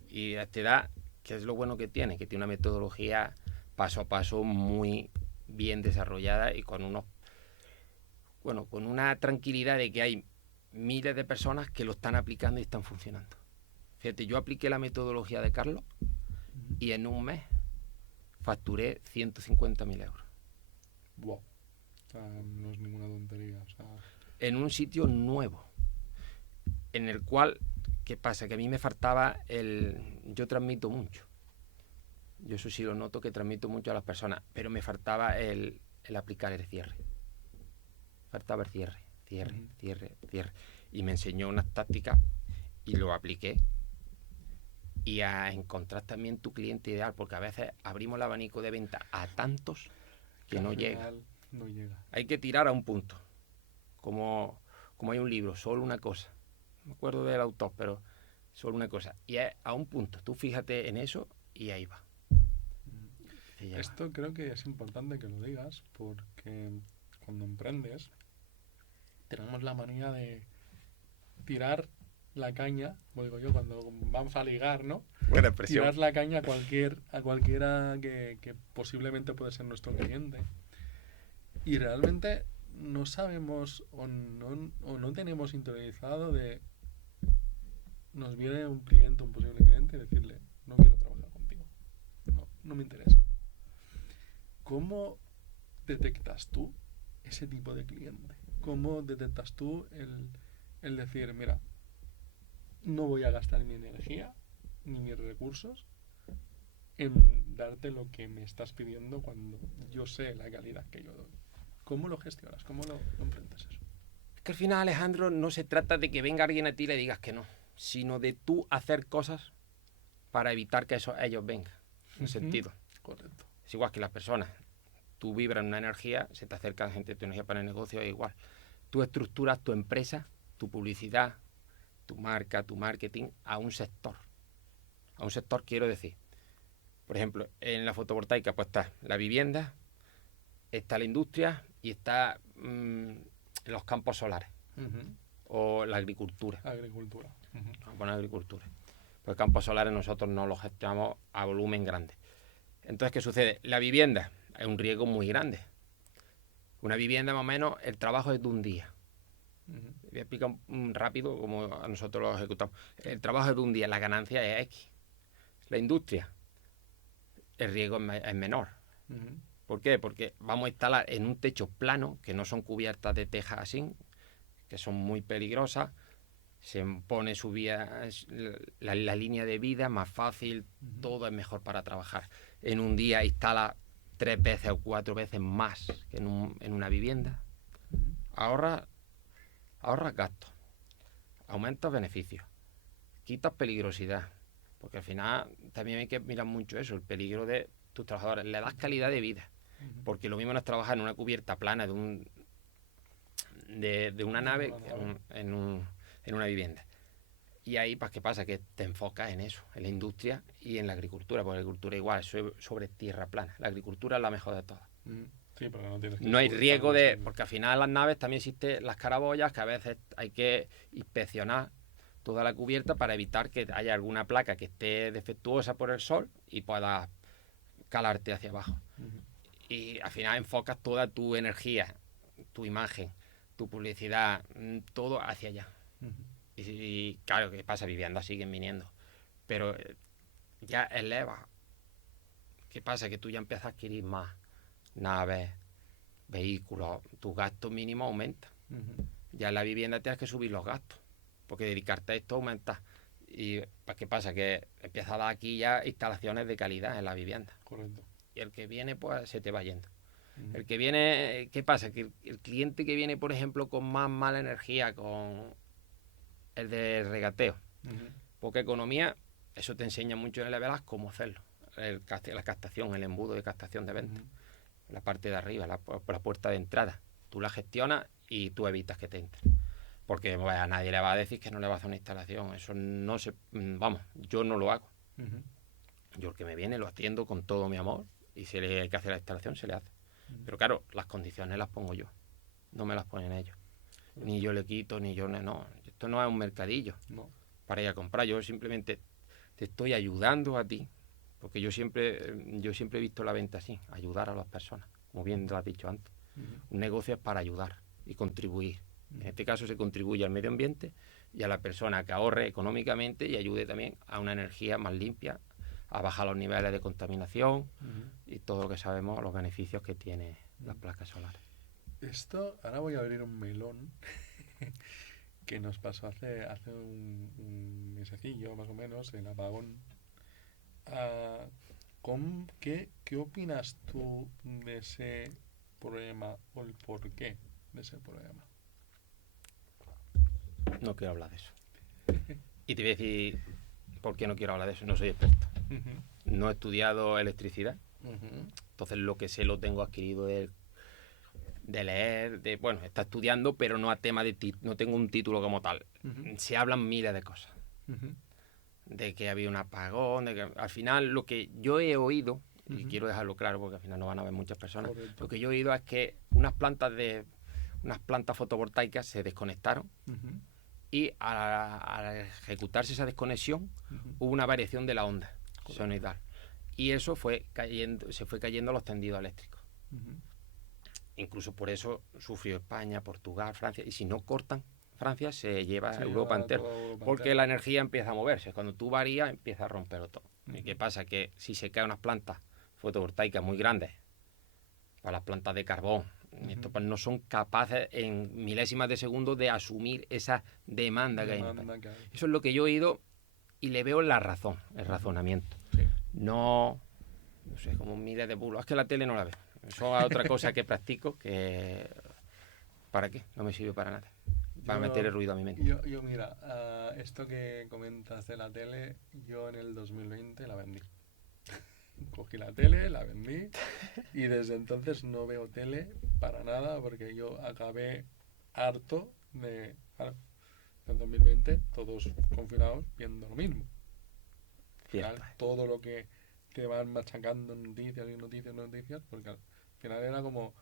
Y te da, que es lo bueno que tiene una metodología paso a paso muy bien desarrollada y con una tranquilidad de que hay miles de personas que lo están aplicando y están funcionando. Fíjate, yo apliqué la metodología de Carlos y en un mes facturé 150.000 euros. Wow. O sea, no es ninguna tontería. O sea... En un sitio nuevo, en el cual, ¿qué pasa? Que a mí me faltaba yo transmito mucho. Yo eso sí lo noto, que transmito mucho a las personas, pero me faltaba el aplicar el cierre. Faltaba el cierre. Y me enseñó unas tácticas y lo apliqué. Y a encontrar también tu cliente ideal, porque a veces abrimos el abanico de venta a tantos que no llega. No llega. Hay que tirar a un punto. Como hay un libro, solo una cosa. No me acuerdo del autor, pero solo una cosa. Y es a un punto. Tú fíjate en eso y ahí va. Esto creo que es importante que lo digas, porque cuando emprendes tenemos la manía de tirar la caña, como digo yo, cuando vamos a ligar, ¿no? Buena expresión. Tirar la caña a cualquiera que posiblemente puede ser nuestro cliente. Y realmente no sabemos o no tenemos interiorizado de... Nos viene un cliente, un posible cliente, y decirle, no quiero trabajar contigo. No me interesa. ¿Cómo detectas tú ese tipo de cliente? ¿Cómo detectas tú el decir, mira, no voy a gastar mi energía ni mis recursos en darte lo que me estás pidiendo cuando yo sé la calidad que yo doy? ¿Cómo lo gestionas? ¿Cómo lo enfrentas eso? Es que al final, Alejandro, no se trata de que venga alguien a ti y le digas que no, sino de tú hacer cosas para evitar que ellos vengan. En sentido. Correcto. Es igual que las personas. Tú vibras en una energía, se te acerca gente de tu energía para el negocio, es igual. Tú estructuras tu empresa, tu publicidad, tu marca, tu marketing a un sector. A un sector quiero decir, por ejemplo, en la fotovoltaica pues está la vivienda, está la industria y está los campos solares o la agricultura. Agricultura. Vamos a poner agricultura. Pues campos solares nosotros no los gestionamos a volumen grande. Entonces, ¿qué sucede? La vivienda es un riesgo muy grande. Una vivienda más o menos, el trabajo es de un día. Voy a explicar rápido cómo a nosotros lo ejecutamos. El trabajo es de un día, la ganancia es X. La industria, el riesgo es menor. ¿Por qué? Porque vamos a instalar en un techo plano, que no son cubiertas de tejas así, que son muy peligrosas. Se pone su vía, la línea de vida más fácil, todo es mejor para trabajar. En un día instala 3 veces o 4 veces más que en una vivienda. Ahorras gastos, aumentas beneficios, quitas peligrosidad, porque al final también hay que mirar mucho eso, el peligro de tus trabajadores. Le das calidad de vida, porque lo mismo no es trabajar en una cubierta plana de una nave en una vivienda. Y ahí, pues, ¿qué pasa? Que te enfocas en eso, en la industria y en la agricultura, porque la agricultura igual es sobre tierra plana. La agricultura es la mejor de todas. Sí, pero no tienes que No hay riesgo de... Porque al final en las naves también existen las carabollas, que a veces hay que inspeccionar toda la cubierta para evitar que haya alguna placa que esté defectuosa por el sol y pueda calarte hacia abajo. Y al final enfocas toda tu energía, tu imagen, tu publicidad, todo hacia allá. Y claro, ¿qué pasa? Viviendas siguen viniendo, pero ya eleva. ¿Qué pasa? Que tú ya empiezas a adquirir más naves, vehículos, tu gasto mínimo aumenta. Ya en la vivienda tienes que subir los gastos, porque dedicarte a esto aumenta. Y pues, ¿qué pasa? Que empieza a dar aquí ya instalaciones de calidad en la vivienda. Correcto. Y el que viene, pues se te va yendo. El que viene, ¿qué pasa? Que el cliente que viene, por ejemplo, con más mala energía, con el de regateo, poca economía, eso te enseña mucho en el EVELAS cómo hacerlo. La captación, el embudo de captación de ventas. La parte de arriba, la puerta de entrada. Tú la gestionas y tú evitas que te entre. Porque bueno, a nadie le va a decir que no le va a hacer una instalación. Eso no se... Vamos, yo no lo hago. Yo el que me viene lo atiendo con todo mi amor y si hay que hacer la instalación, se le hace. Pero claro, las condiciones las pongo yo. No me las ponen ellos. Ni yo le quito, ni yo... No, esto no es un mercadillo para ir a comprar. Yo simplemente te estoy ayudando a ti. Porque yo siempre he visto la venta así, ayudar a las personas, como bien lo has dicho antes. Un negocio es para ayudar y contribuir. En este caso se contribuye al medio ambiente y a la persona que ahorre económicamente y ayude también a una energía más limpia, a bajar los niveles de contaminación y todo lo que sabemos, los beneficios que tiene las placas solares. Esto, ahora voy a abrir un melón que nos pasó hace un mesecillo más o menos, el apagón. ¿Qué opinas tú de ese problema o el porqué de ese problema? No quiero hablar de eso. Y te voy a decir por qué no quiero hablar de eso. No soy experto. No he estudiado electricidad. Entonces lo que sé lo tengo adquirido de leer, bueno, está estudiando, pero no a tema no tengo un título como tal. Se hablan miles de cosas. De que había un apagón, de que al final lo que yo he oído, y quiero dejarlo claro porque al final no van a ver muchas personas, lo que yo he oído es que unas plantas fotovoltaicas se desconectaron y al ejecutarse esa desconexión hubo una variación de la onda sonidal y eso se fue cayendo los tendidos eléctricos. Incluso por eso sufrió España, Portugal, Francia, y si no cortan Francia se lleva a Sí, Europa a entera. toda Europa Porque entera. la energía empieza a moverse. Cuando tú varías, empieza a romperlo todo. ¿Y qué pasa? Que si se caen unas plantas fotovoltaicas muy grandes, para las plantas de carbón, estos pues no son capaces en milésimas de segundo de asumir esa demanda que hay en el país. Demanda que hay. Eso es lo que yo he oído y le veo la razón, el razonamiento. Sí. No sé, como miles de bulos. Es que la tele no la veo. Eso es otra cosa que practico que... ¿Para qué? No me sirve para nada. Para meter el ruido a mi mente. Yo mira, esto que comentas de la tele, yo en el 2020 la vendí. Cogí la tele, la vendí y desde entonces no veo tele para nada porque yo acabé harto de... Claro, en 2020 todos confinados viendo lo mismo. Al final, Cierto. todo lo que te van machacando noticias y noticias y noticias, porque al final era como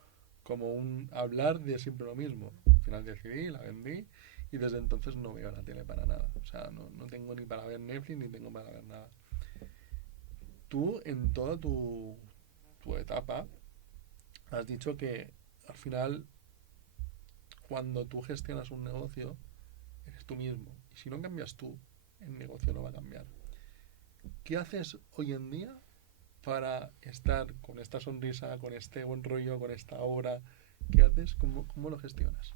un hablar de siempre lo mismo. Al final decidí, la vendí y desde entonces no veo la tele para nada. O sea, no tengo ni para ver Netflix ni tengo para ver nada. Tú en toda tu etapa has dicho que al final cuando tú gestionas un negocio eres tú mismo. Y si no cambias tú, el negocio no va a cambiar. ¿Qué haces hoy en día para estar con esta sonrisa, con este buen rollo, con esta obra? ¿Qué haces? ¿Cómo lo gestionas?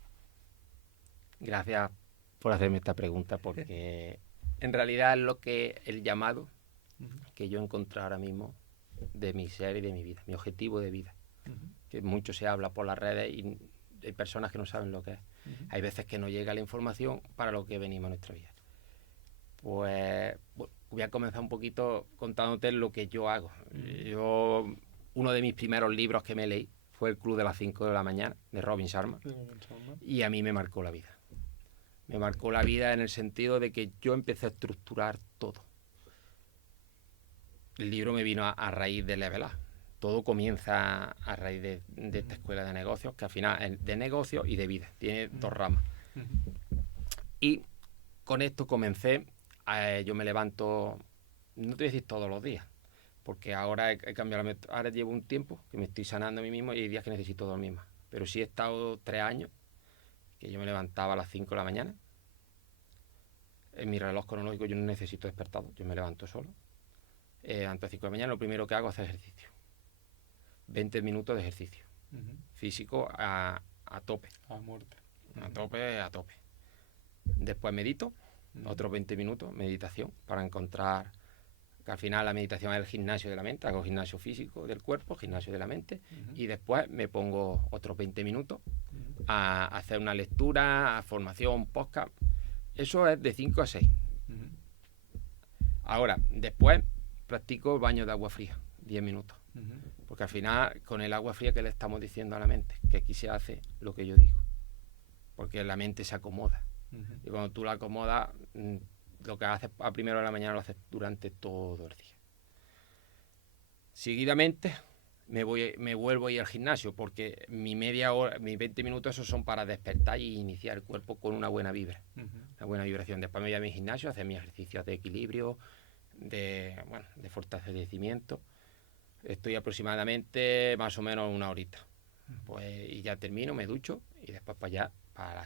Gracias por hacerme esta pregunta porque en realidad es lo que el llamado que yo encontré ahora mismo de mi ser y de mi vida, mi objetivo de vida. Que mucho se habla por las redes y hay personas que no saben lo que es. Hay veces que no llega la información para lo que venimos a nuestra vida. Pues bueno, voy a comenzar un poquito contándote lo que yo hago. Uno de mis primeros libros que me leí fue El Club de las 5 de la mañana, de Robin Sharma, y a mí me marcó la vida. Me marcó la vida en el sentido de que yo empecé a estructurar todo. El libro me vino a raíz de Level Up. Todo comienza a raíz de esta escuela de negocios, que al final es de negocios y de vida. Tiene dos ramas. Y con esto comencé. Yo me levanto, no te voy a decir todos los días, porque ahora he cambiado ahora llevo un tiempo que me estoy sanando a mí mismo y hay días que necesito dormir más. Pero sí he estado 3 años que yo me levantaba a las 5 de la mañana. En mi reloj cronológico yo no necesito despertador, yo me levanto solo. Antes de 5 de la mañana lo primero que hago es hacer ejercicio. 20 minutos de ejercicio. Físico a tope. A muerte. A tope. Después medito, otros 20 minutos, meditación, para encontrar que al final la meditación es el gimnasio de la mente. Hago gimnasio físico del cuerpo, gimnasio de la mente, y después me pongo otros 20 minutos a hacer una lectura, a formación, podcast. Eso es de 5 a 6. Ahora, después practico baño de agua fría, 10 minutos. Porque al final, con el agua fría que le estamos diciendo a la mente, que aquí se hace lo que yo digo. Porque la mente se acomoda. Y cuando tú la acomodas, lo que haces a primero de la mañana lo haces durante todo el día. Seguidamente me vuelvo a ir al gimnasio, porque mi media hora, mis 20 minutos esos son para despertar y iniciar el cuerpo con una buena vibra, una buena vibración. Después me voy a mi gimnasio a hacer mis ejercicios de equilibrio, de fortalecimiento. Estoy aproximadamente más o menos una horita. Pues, y ya termino, me ducho y después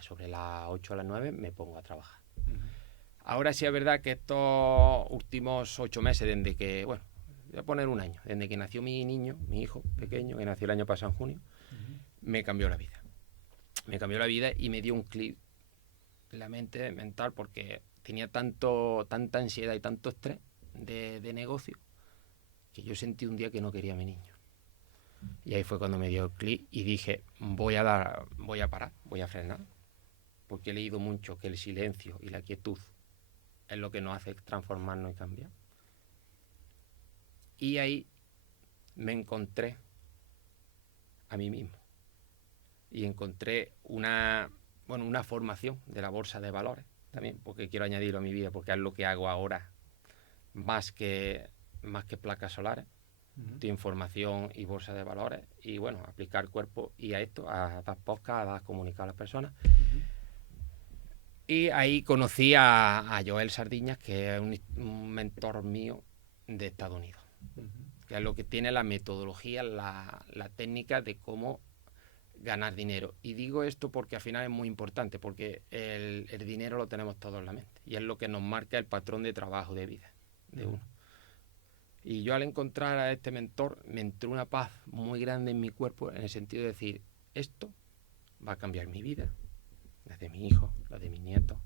sobre las 8 o las 9 me pongo a trabajar. Ahora sí es verdad que estos últimos 8 meses, desde que, voy a poner un año, desde que nació mi niño, mi hijo pequeño, que nació el año pasado en junio, me cambió la vida. Me cambió la vida y me dio un clic en la mente mental porque tenía tanta ansiedad y tanto estrés de negocio que yo sentí un día que no quería a mi niño. Y ahí fue cuando me dio el clic y dije, voy a parar, voy a frenar, porque he leído mucho que el silencio y la quietud es lo que nos hace transformarnos y cambiar. Y ahí me encontré a mí mismo y encontré una formación de la bolsa de valores también, porque quiero añadirlo a mi vida, porque es lo que hago ahora más que placas solares. Estoy en formación y bolsa de valores y bueno, aplicar cuerpo y a esto, a dar podcast, a dar comunicar a las personas. Y ahí conocí a Joel Sardiñas, que es un mentor mío de Estados Unidos, que es lo que tiene la metodología, la técnica de cómo ganar dinero. Y digo esto porque al final es muy importante, porque el dinero lo tenemos todos en la mente y es lo que nos marca el patrón de trabajo, de vida de uno. Y yo al encontrar a este mentor me entró una paz muy grande en mi cuerpo, en el sentido de decir, esto va a cambiar mi vida, la de mi hijo, la de mis nietos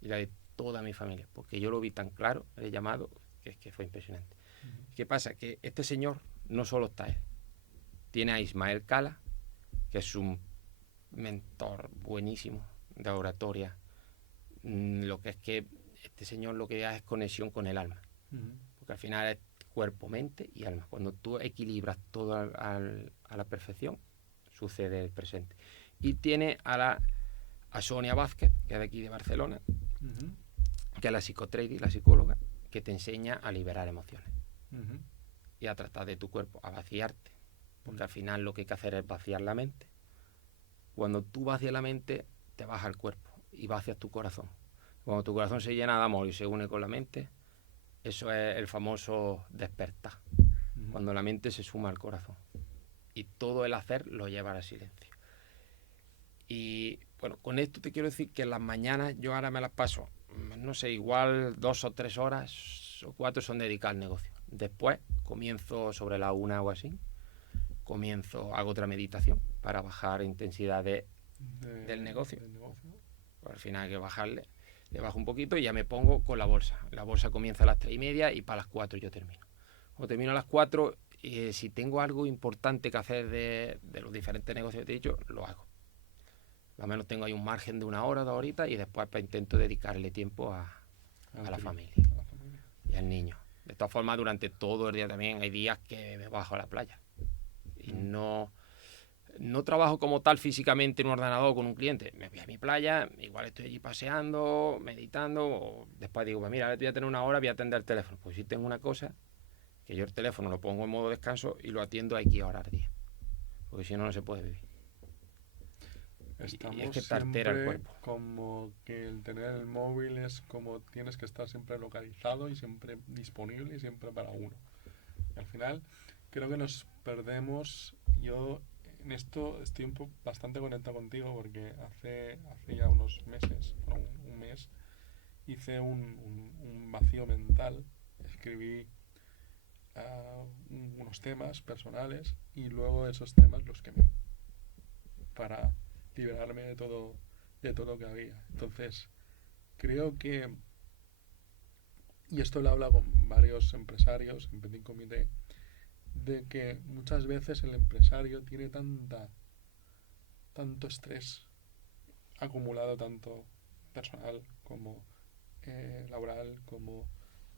y la de toda mi familia, porque yo lo vi tan claro, el llamado, que es que fue impresionante. ¿Qué pasa? Que este señor no solo está él, tiene a Ismael Cala, que es un mentor buenísimo de oratoria. Lo que es que este señor lo que da es conexión con el alma, porque al final es cuerpo, mente y alma. Cuando tú equilibras todo a la perfección, sucede el presente. Y tiene a Sonia Vázquez, que es de aquí de Barcelona, que es la psicotrader, la psicóloga, que te enseña a liberar emociones y a tratar de tu cuerpo, a vaciarte, porque al final lo que hay que hacer es vaciar la mente. Cuando tú vacías la mente, te baja el cuerpo y vacias tu corazón. Cuando tu corazón se llena de amor y se une con la mente, eso es el famoso despertar, cuando la mente se suma al corazón y todo el hacer lo lleva al silencio. Y bueno, con esto te quiero decir que en las mañanas yo ahora me las paso, no sé, igual 2 o 3 horas o 4 son dedicadas al negocio. Después comienzo sobre la 1 o así, hago otra meditación para bajar intensidad del negocio. Al final hay que bajarle, le bajo un poquito y ya me pongo con la bolsa. La bolsa comienza a las 3:30 y para las 4 yo termino. Cuando termino a las 4, si tengo algo importante que hacer de los diferentes negocios que te he dicho, lo hago. Al menos tengo ahí un margen de 1 hora, 2 horitas y después pues, intento dedicarle tiempo a la familia y al niño. De todas formas, durante todo el día también hay días que me bajo a la playa y no trabajo como tal físicamente en un ordenador con un cliente. Me voy a mi playa, igual estoy allí paseando, meditando, o después digo, pues mira, ahora voy a tener 1 hora, voy a atender el teléfono. Pues si tengo una cosa, que yo el teléfono lo pongo en modo descanso y lo atiendo a X horas al día, porque si no, no se puede vivir. Estamos y es que te altera el cuerpo. Como que el tener el móvil es como tienes que estar siempre localizado y siempre disponible y siempre para uno. Y al final creo que nos perdemos. Yo en esto estoy bastante conectado contigo porque hace ya unos meses, bueno, un mes, hice un vacío mental, escribí unos temas personales y luego esos temas los quemé para liberarme de todo lo que había. Entonces creo que, y esto lo habla con varios empresarios en Petit Comité, de que muchas veces el empresario tiene tanto estrés acumulado, tanto personal como laboral, como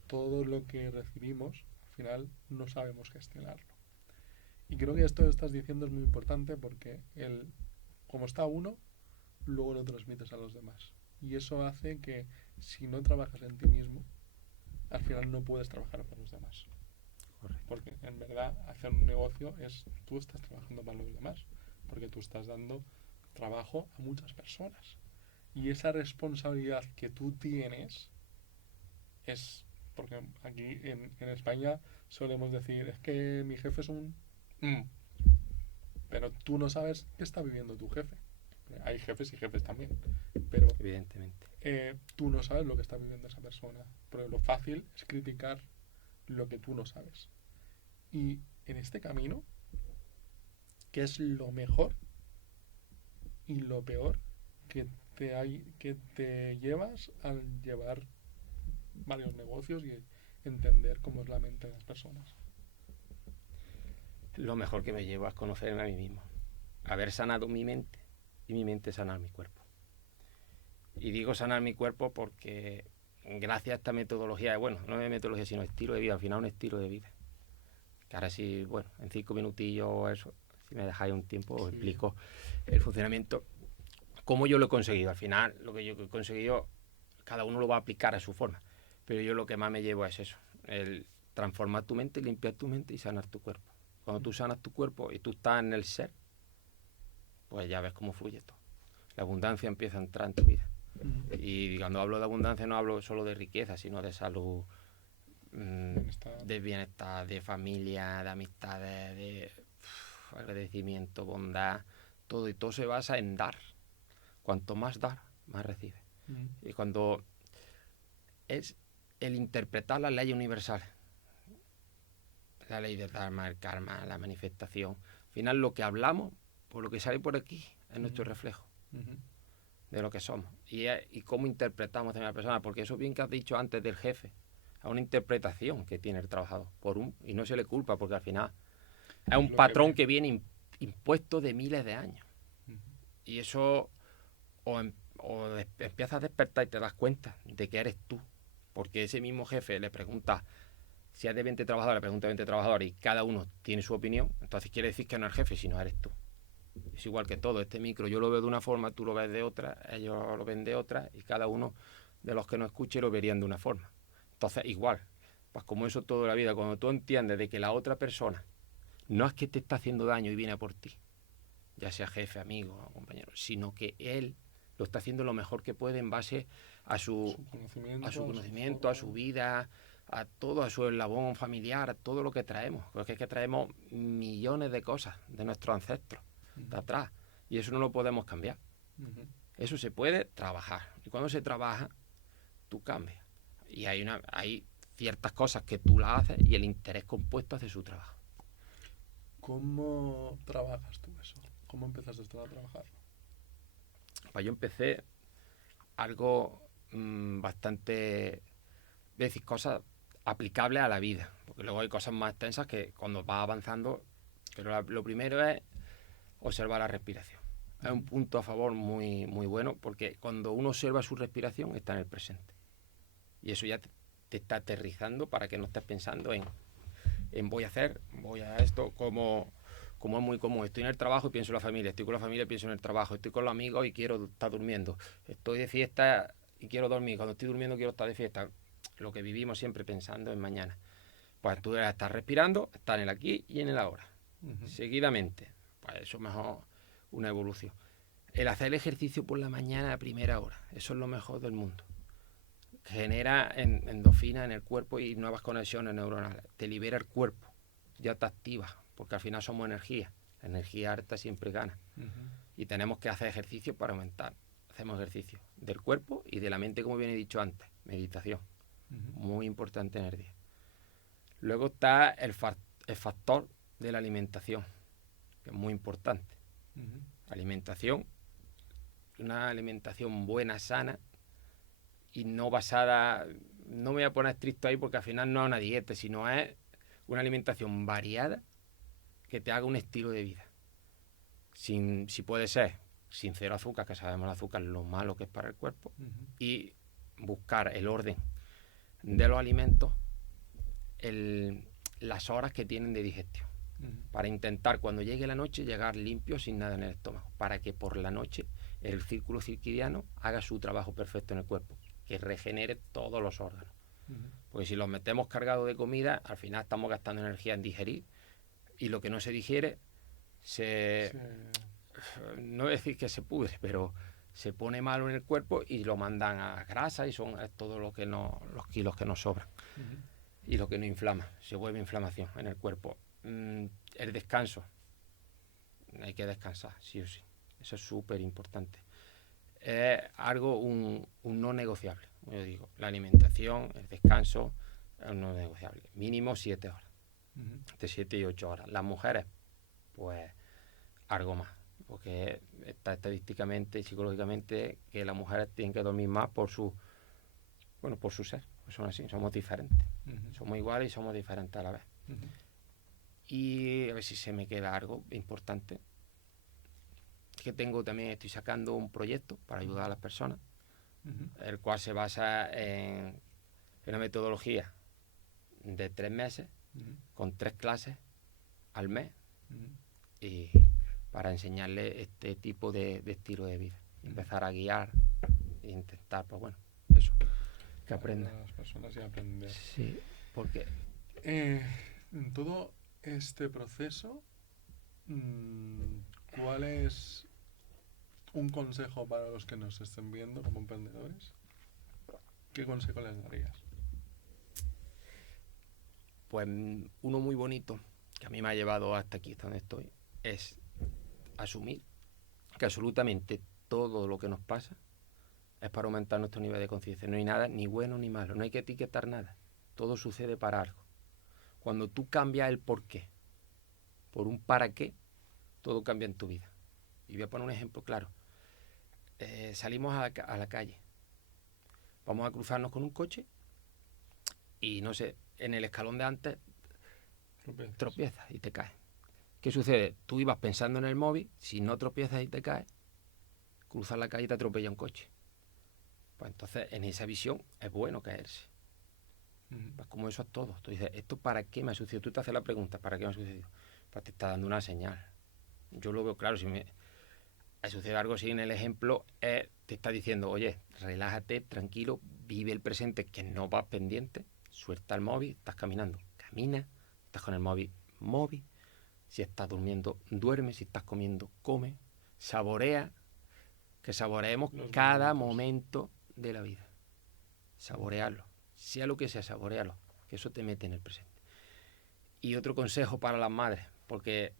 todo lo que recibimos, al final no sabemos gestionarlo. Y creo que esto que estás diciendo es muy importante porque como está uno, luego lo transmites a los demás. Y eso hace que si no trabajas en ti mismo, al final no puedes trabajar para los demás. Correcto. Porque en verdad hacer un negocio es tú estás trabajando para los demás, porque tú estás dando trabajo a muchas personas. Y esa responsabilidad que tú tienes es, porque aquí en España solemos decir, es que mi jefe es un... Pero tú no sabes qué está viviendo tu jefe. Hay jefes y jefes también, pero evidentemente tú no sabes lo que está viviendo esa persona. Pero lo fácil es criticar lo que tú no sabes. Y en este camino, ¿qué es lo mejor y lo peor que te llevas al llevar varios negocios y entender cómo es la mente de las personas? Lo mejor que me llevo es conocerme a mí mismo, haber sanado mi mente y mi mente sanar mi cuerpo. Y digo sanar mi cuerpo porque gracias a esta metodología, bueno, no es metodología sino estilo de vida, al final un estilo de vida. Que ahora sí, bueno, en 5 minutillos o eso, si me dejáis un tiempo, os explico el funcionamiento, cómo yo lo he conseguido. Al final, lo que yo he conseguido, cada uno lo va a aplicar a su forma. Pero yo lo que más me llevo es eso, el transformar tu mente, limpiar tu mente y sanar tu cuerpo. Cuando tú sanas tu cuerpo y tú estás en el ser, pues ya ves cómo fluye todo. La abundancia empieza a entrar en tu vida. Y cuando hablo de abundancia no hablo solo de riqueza, sino de salud, de bienestar, de familia, de amistades, de agradecimiento, bondad. todo, y todo se basa en dar. Cuanto más dar, más recibes. Y cuando es el interpretar las leyes universales, la ley del dharma, el karma, la manifestación, al final lo que hablamos, por lo que sale por aquí, es nuestro reflejo de lo que somos. Y cómo interpretamos a la persona, porque eso bien que has dicho antes del jefe, es una interpretación que tiene el trabajador, y no se le culpa, porque al final es un patrón que viene impuesto de miles de años. Y eso empiezas a despertar y te das cuenta de que eres tú, porque ese mismo jefe le pregunta si es de 20 trabajadores, le pregunta a 20 trabajadores y cada uno tiene su opinión, entonces quiere decir que no es el jefe, sino eres tú. Es igual que todo, este micro yo lo veo de una forma, tú lo ves de otra, ellos lo ven de otra, y cada uno de los que nos escuche lo verían de una forma. Entonces, igual, pues como eso toda la vida, cuando tú entiendes de que la otra persona no es que te está haciendo daño y viene a por ti, ya sea jefe, amigo o compañero, sino que él lo está haciendo lo mejor que puede en base a su conocimiento, a su vida, a todo, a su eslabón familiar, a todo lo que traemos. Porque es que traemos millones de cosas de nuestros ancestros, de atrás, y eso no lo podemos cambiar. Eso se puede trabajar, y cuando se trabaja, tú cambias. Y hay ciertas cosas que tú las haces y el interés compuesto hace su trabajo. ¿Cómo trabajas tú eso? ¿Cómo empezaste a trabajarlo? Pues yo empecé algo bastante, decir, cosas aplicables a la vida, porque luego hay cosas más extensas que cuando vas avanzando, pero lo primero es observar la respiración. Es un punto a favor muy, muy bueno, porque cuando uno observa su respiración está en el presente, y eso ya te está aterrizando para que no estés pensando en voy a esto, como es muy común. Estoy en el trabajo y pienso en la familia, estoy con la familia y pienso en el trabajo, estoy con los amigos y quiero estar durmiendo, estoy de fiesta y quiero dormir, cuando estoy durmiendo quiero estar de fiesta. Lo que vivimos siempre pensando en mañana. Pues tú estás respirando, estás en el aquí y en el ahora, seguidamente. Pues eso es mejor una evolución. El hacer el ejercicio por la mañana a primera hora, eso es lo mejor del mundo. Genera endorfina en el cuerpo y nuevas conexiones neuronales. Te libera el cuerpo, ya te activas, porque al final somos energía. La energía harta siempre gana. Y tenemos que hacer ejercicio para aumentar. Hacemos ejercicio del cuerpo y de la mente, como bien he dicho antes. Meditación. Muy importante en el día. Luego está el factor de la alimentación, que es muy importante. Alimentación, una alimentación buena, sana, y no basada, no me voy a poner estricto ahí porque al final no es una dieta, sino es una alimentación variada que te haga un estilo de vida. Si puede ser sin cero azúcar, que sabemos el azúcar lo malo que es para el cuerpo, y buscar el orden de los alimentos, las horas que tienen de digestión, para intentar cuando llegue la noche llegar limpio sin nada en el estómago, para que por la noche el círculo circadiano haga su trabajo perfecto en el cuerpo, que regenere todos los órganos. Porque si los metemos cargados de comida, al final estamos gastando energía en digerir, y lo que no se digiere no decir que se pudre, pero se pone malo en el cuerpo y lo mandan a grasa, y es todo los kilos que nos sobran. Y lo que no inflama, se vuelve inflamación en el cuerpo. El descanso, hay que descansar, sí o sí, eso es súper importante. Es algo, un no negociable, como yo digo. La alimentación, el descanso, es un no negociable. Mínimo 7 horas, de 7 y 8 horas. Las mujeres, pues algo más, porque está estadísticamente y psicológicamente que las mujeres tienen que dormir más por su ser, pues son así, somos diferentes. Somos iguales y somos diferentes a la vez. Y a ver si se me queda algo importante. Que estoy sacando un proyecto para ayudar a las personas, el cual se basa en una metodología de 3 meses, con 3 clases al mes, y para enseñarles este tipo de estilo de vida. Empezar a guiar e intentar, pues bueno, eso, que aprendan. Las personas ya aprenden. Sí, porque en todo este proceso, ¿cuál es un consejo para los que nos estén viendo como emprendedores? ¿Qué consejo les darías? Pues uno muy bonito, que a mí me ha llevado hasta aquí, hasta donde estoy, es asumir que absolutamente todo lo que nos pasa es para aumentar nuestro nivel de conciencia. No hay nada ni bueno ni malo, no hay que etiquetar nada. Todo sucede para algo. Cuando tú cambias el por qué por un para qué, todo cambia en tu vida. Y voy a poner un ejemplo claro. Salimos a la calle, vamos a cruzarnos con un coche y no sé, en el escalón de antes tropiezas y te caes. ¿Qué sucede? Tú ibas pensando en el móvil, si no tropiezas y te caes, cruzas la calle y te atropella un coche. Pues entonces en esa visión es bueno caerse. Pues como eso es todo. Tú dices, ¿esto para qué me ha sucedido? Tú te haces la pregunta, ¿para qué me ha sucedido? Pues te está dando una señal. Yo lo veo claro, si me sucede algo así en el ejemplo, te está diciendo, oye, relájate, tranquilo, vive el presente, que no vas pendiente, suelta el móvil, estás caminando, camina, estás con el móvil, móvil, si estás durmiendo, duerme, si estás comiendo, come, saborea, que saboreemos cada momento de la vida, saborearlo, sea lo que sea, saborearlo, que eso te mete en el presente. Y otro consejo para las madres, porque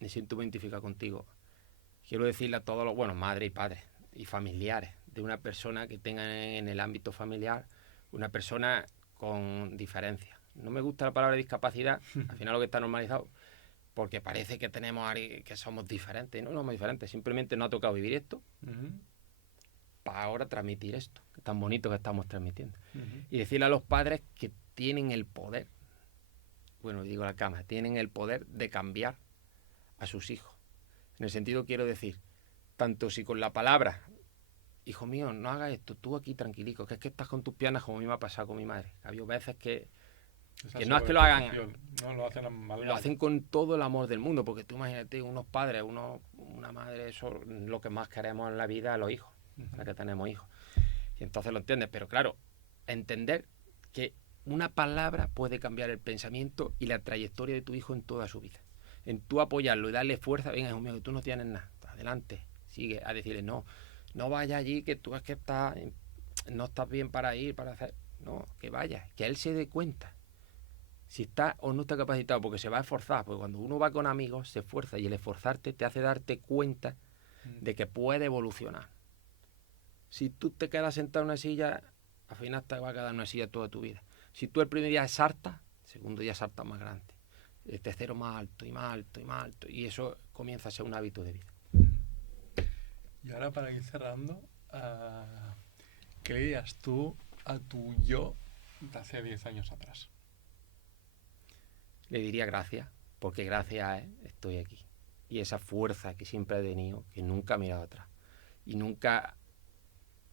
me siento identificado contigo, quiero decirle a todos los, bueno, madres y padres y familiares de una persona que tengan en el ámbito familiar una persona con diferencias. No me gusta la palabra discapacidad, al final lo que está normalizado, porque parece que tenemos que somos diferentes. No somos diferentes, simplemente no ha tocado vivir esto para ahora transmitir esto, que tan bonito que estamos transmitiendo. Y decirle a los padres que tienen el poder, bueno, digo la cama, tienen el poder de cambiar a sus hijos. En el sentido, quiero decir, tanto si con la palabra, hijo mío, no hagas esto, tú aquí tranquilico, que es que estás con tus piernas como a mí me ha pasado con mi madre. Ha habido veces que no es que lo hagan, no, lo hacen con todo el amor del mundo, porque tú imagínate, unos padres, una madre, eso es lo que más queremos en la vida, a los hijos, para que tenemos hijos. Y entonces lo entiendes, pero claro, entender que una palabra puede cambiar el pensamiento y la trayectoria de tu hijo en toda su vida. En tú apoyarlo y darle fuerza, venga, hijo mío, que tú no tienes nada, adelante, sigue, a decirle, no vayas allí, que tú es que no estás bien para ir, para hacer, no, que vaya, que él se dé cuenta si está o no está capacitado, porque se va a esforzar, porque cuando uno va con amigos se esfuerza y el esforzarte te hace darte cuenta de que puede evolucionar. Si tú te quedas sentado en una silla, al final te va a quedar en una silla toda tu vida. Si tú el primer día saltas, el segundo día saltas más grande, el tercero más alto y más alto y más alto, y eso comienza a ser un hábito de vida. Y ahora, para ir cerrando, ¿qué le dirías tú a tu yo de hace 10 años atrás? Le diría gracias, porque gracias a él estoy aquí. Y esa fuerza que siempre he tenido, que nunca he mirado atrás. Y nunca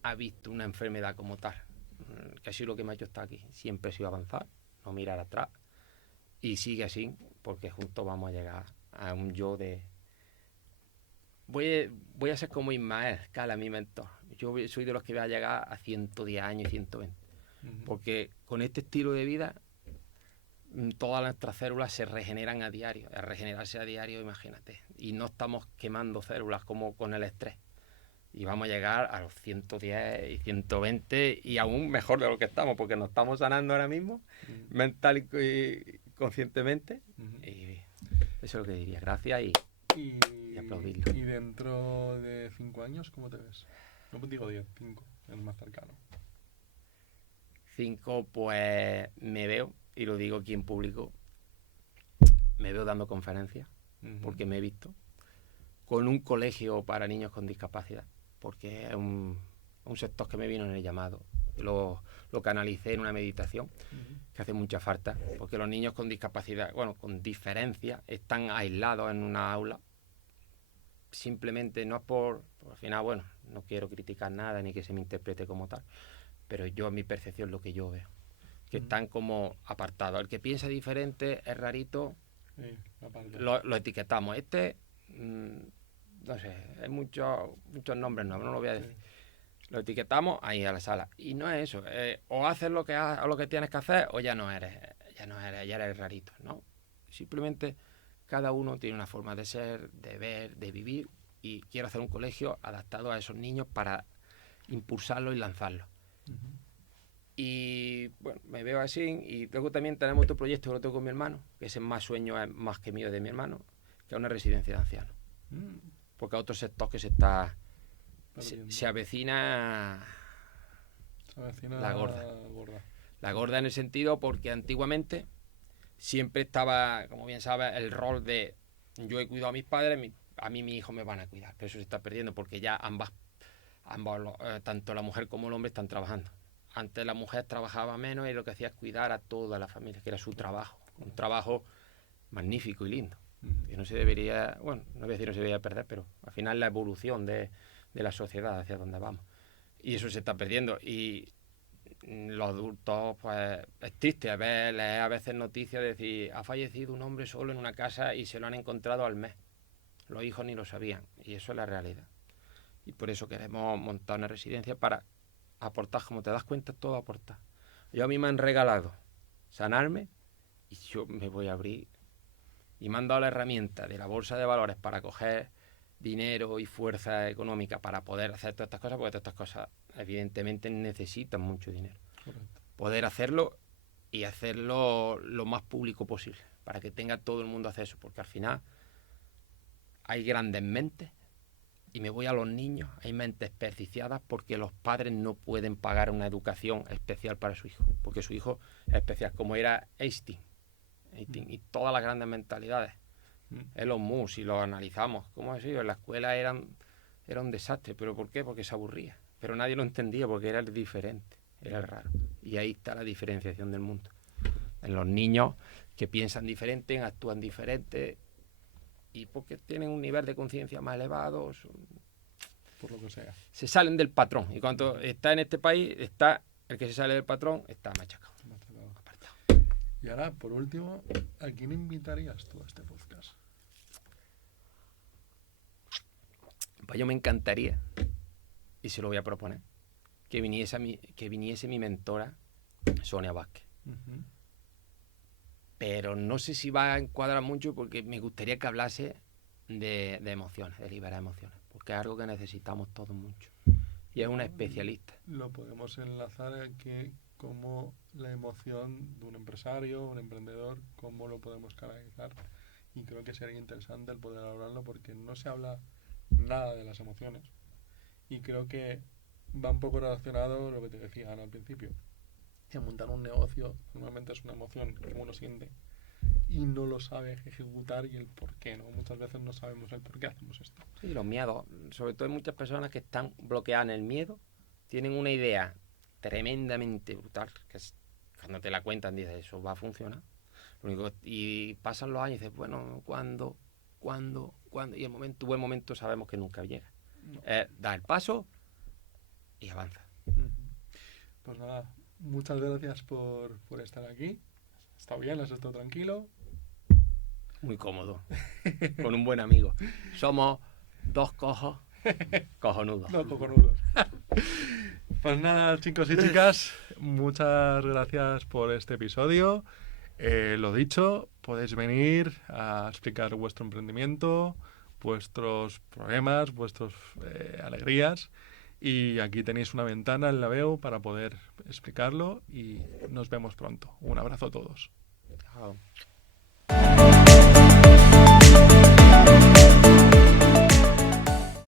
ha visto una enfermedad como tal, que ha sido lo que me ha hecho estar aquí. Siempre he sido avanzar, no mirar atrás. Y sigue así, porque juntos vamos a llegar a un yo de... Voy a ser como Ismael Cala, mi mentor. Yo soy de los que voy a llegar a 110 años y 120. Porque con este estilo de vida, todas nuestras células se regeneran a diario. Al regenerarse a diario, imagínate. Y no estamos quemando células como con el estrés. Y vamos a llegar a los 110 y 120 y aún mejor de lo que estamos, porque nos estamos sanando ahora mismo, mental y conscientemente. Y eso es lo que diría. Gracias y aplaudirlo. ¿Y dentro de 5 años cómo te ves? No digo 10, 5, el más cercano. 5, pues me veo, y lo digo aquí en público, me veo dando conferencias, porque me he visto, con un colegio para niños con discapacidad, porque es un sector que me vino en el llamado. Lo canalicé en una meditación, que hace mucha falta, porque los niños con discapacidad, bueno, con diferencia, están aislados en una aula. Simplemente no es al final, bueno, no quiero criticar nada ni que se me interprete como tal, pero yo, en mi percepción, lo que yo veo, que están como apartados. El que piensa diferente es rarito, lo etiquetamos. No sé, hay muchos nombres nuevos, no lo voy a decir. Lo etiquetamos ahí a la sala. Y no es eso. O haces lo que tienes que hacer, o ya no eres rarito, ¿no? Simplemente cada uno tiene una forma de ser, de ver, de vivir, y quiero hacer un colegio adaptado a esos niños para impulsarlos y lanzarlos. Y bueno, me veo así. Y luego también tenemos otro proyecto que lo tengo con mi hermano, que ese más sueño es más que mío, de mi hermano, que es una residencia de ancianos. porque a otro sector que se avecina la gorda. La gorda en el sentido porque antiguamente siempre estaba, como bien sabes, el rol de yo he cuidado a mis padres, a mí mis hijos me van a cuidar. Pero eso se está perdiendo porque ya ambas tanto la mujer como el hombre están trabajando. Antes la mujer trabajaba menos y lo que hacía es cuidar a toda la familia, que era su trabajo. Un trabajo magnífico y lindo. Que no se debería, bueno, no voy a decir no se debería perder, pero al final la evolución de la sociedad hacia donde vamos. Y eso se está perdiendo. Y los adultos, pues es triste leer a veces noticias de decir ha fallecido un hombre solo en una casa y se lo han encontrado al mes. Los hijos ni lo sabían. Y eso es la realidad. Y por eso queremos montar una residencia para aportar, como te das cuenta, todo aportar. A mí me han regalado sanarme y yo me voy a abrir. Y me han dado la herramienta de la bolsa de valores para coger dinero y fuerza económica para poder hacer todas estas cosas, porque todas estas cosas evidentemente necesitan mucho dinero. Correcto. Poder hacerlo y hacerlo lo más público posible, para que tenga todo el mundo acceso, porque al final hay grandes mentes, y me voy a los niños, hay mentes desperdiciadas porque los padres no pueden pagar una educación especial para su hijo, porque su hijo es especial, como era Einstein y todas las grandes mentalidades. Elon Musk, si lo analizamos, ¿cómo ha sido? En la escuela era un desastre. ¿Pero por qué? Porque se aburría. Pero nadie lo entendía porque era el diferente, era el raro. Y ahí está la diferenciación del mundo. En los niños que piensan diferente, actúan diferente, y porque tienen un nivel de conciencia más elevado, por lo que sea, se salen del patrón. Y cuando está en este país, está el que se sale del patrón, está machacado. Apartado. Y ahora, por último, ¿a quién invitarías tú a este podcast? Pues yo me encantaría, y se lo voy a proponer, que viniese mi mentora, Sonia Vázquez. Uh-huh. Pero no sé si va a encuadrar mucho porque me gustaría que hablase de emociones, de liberar emociones, porque es algo que necesitamos todos mucho. Y es una especialista. Lo podemos enlazar a que cómo la emoción de un empresario, un emprendedor, cómo lo podemos canalizar. Y creo que sería interesante el poder hablarlo porque no se habla nada de las emociones. Y creo que va un poco relacionado a lo que te decía al principio. Que montar un negocio normalmente es una emoción que uno siente y no lo sabe ejecutar y el por qué, ¿no? Muchas veces no sabemos el por qué hacemos esto. Sí, los miedos. Sobre todo hay muchas personas que están bloqueadas en el miedo, tienen una idea tremendamente brutal, que es, cuando te la cuentan dices, eso va a funcionar. Y pasan los años y dices, bueno, ¿cuándo? Y el buen momento sabemos que nunca llega. No. Da el paso y avanza. Pues nada, muchas gracias por estar aquí. Está bien, has estado tranquilo. Muy cómodo. Con un buen amigo. Somos dos cojonudos. Dos cojonudos. Pues nada, chicos y chicas, muchas gracias por este episodio. Lo dicho, podéis venir a explicar vuestro emprendimiento, vuestros problemas, vuestras alegrías. Y aquí tenéis una ventana en la Veo para poder explicarlo y nos vemos pronto. Un abrazo a todos. Chao.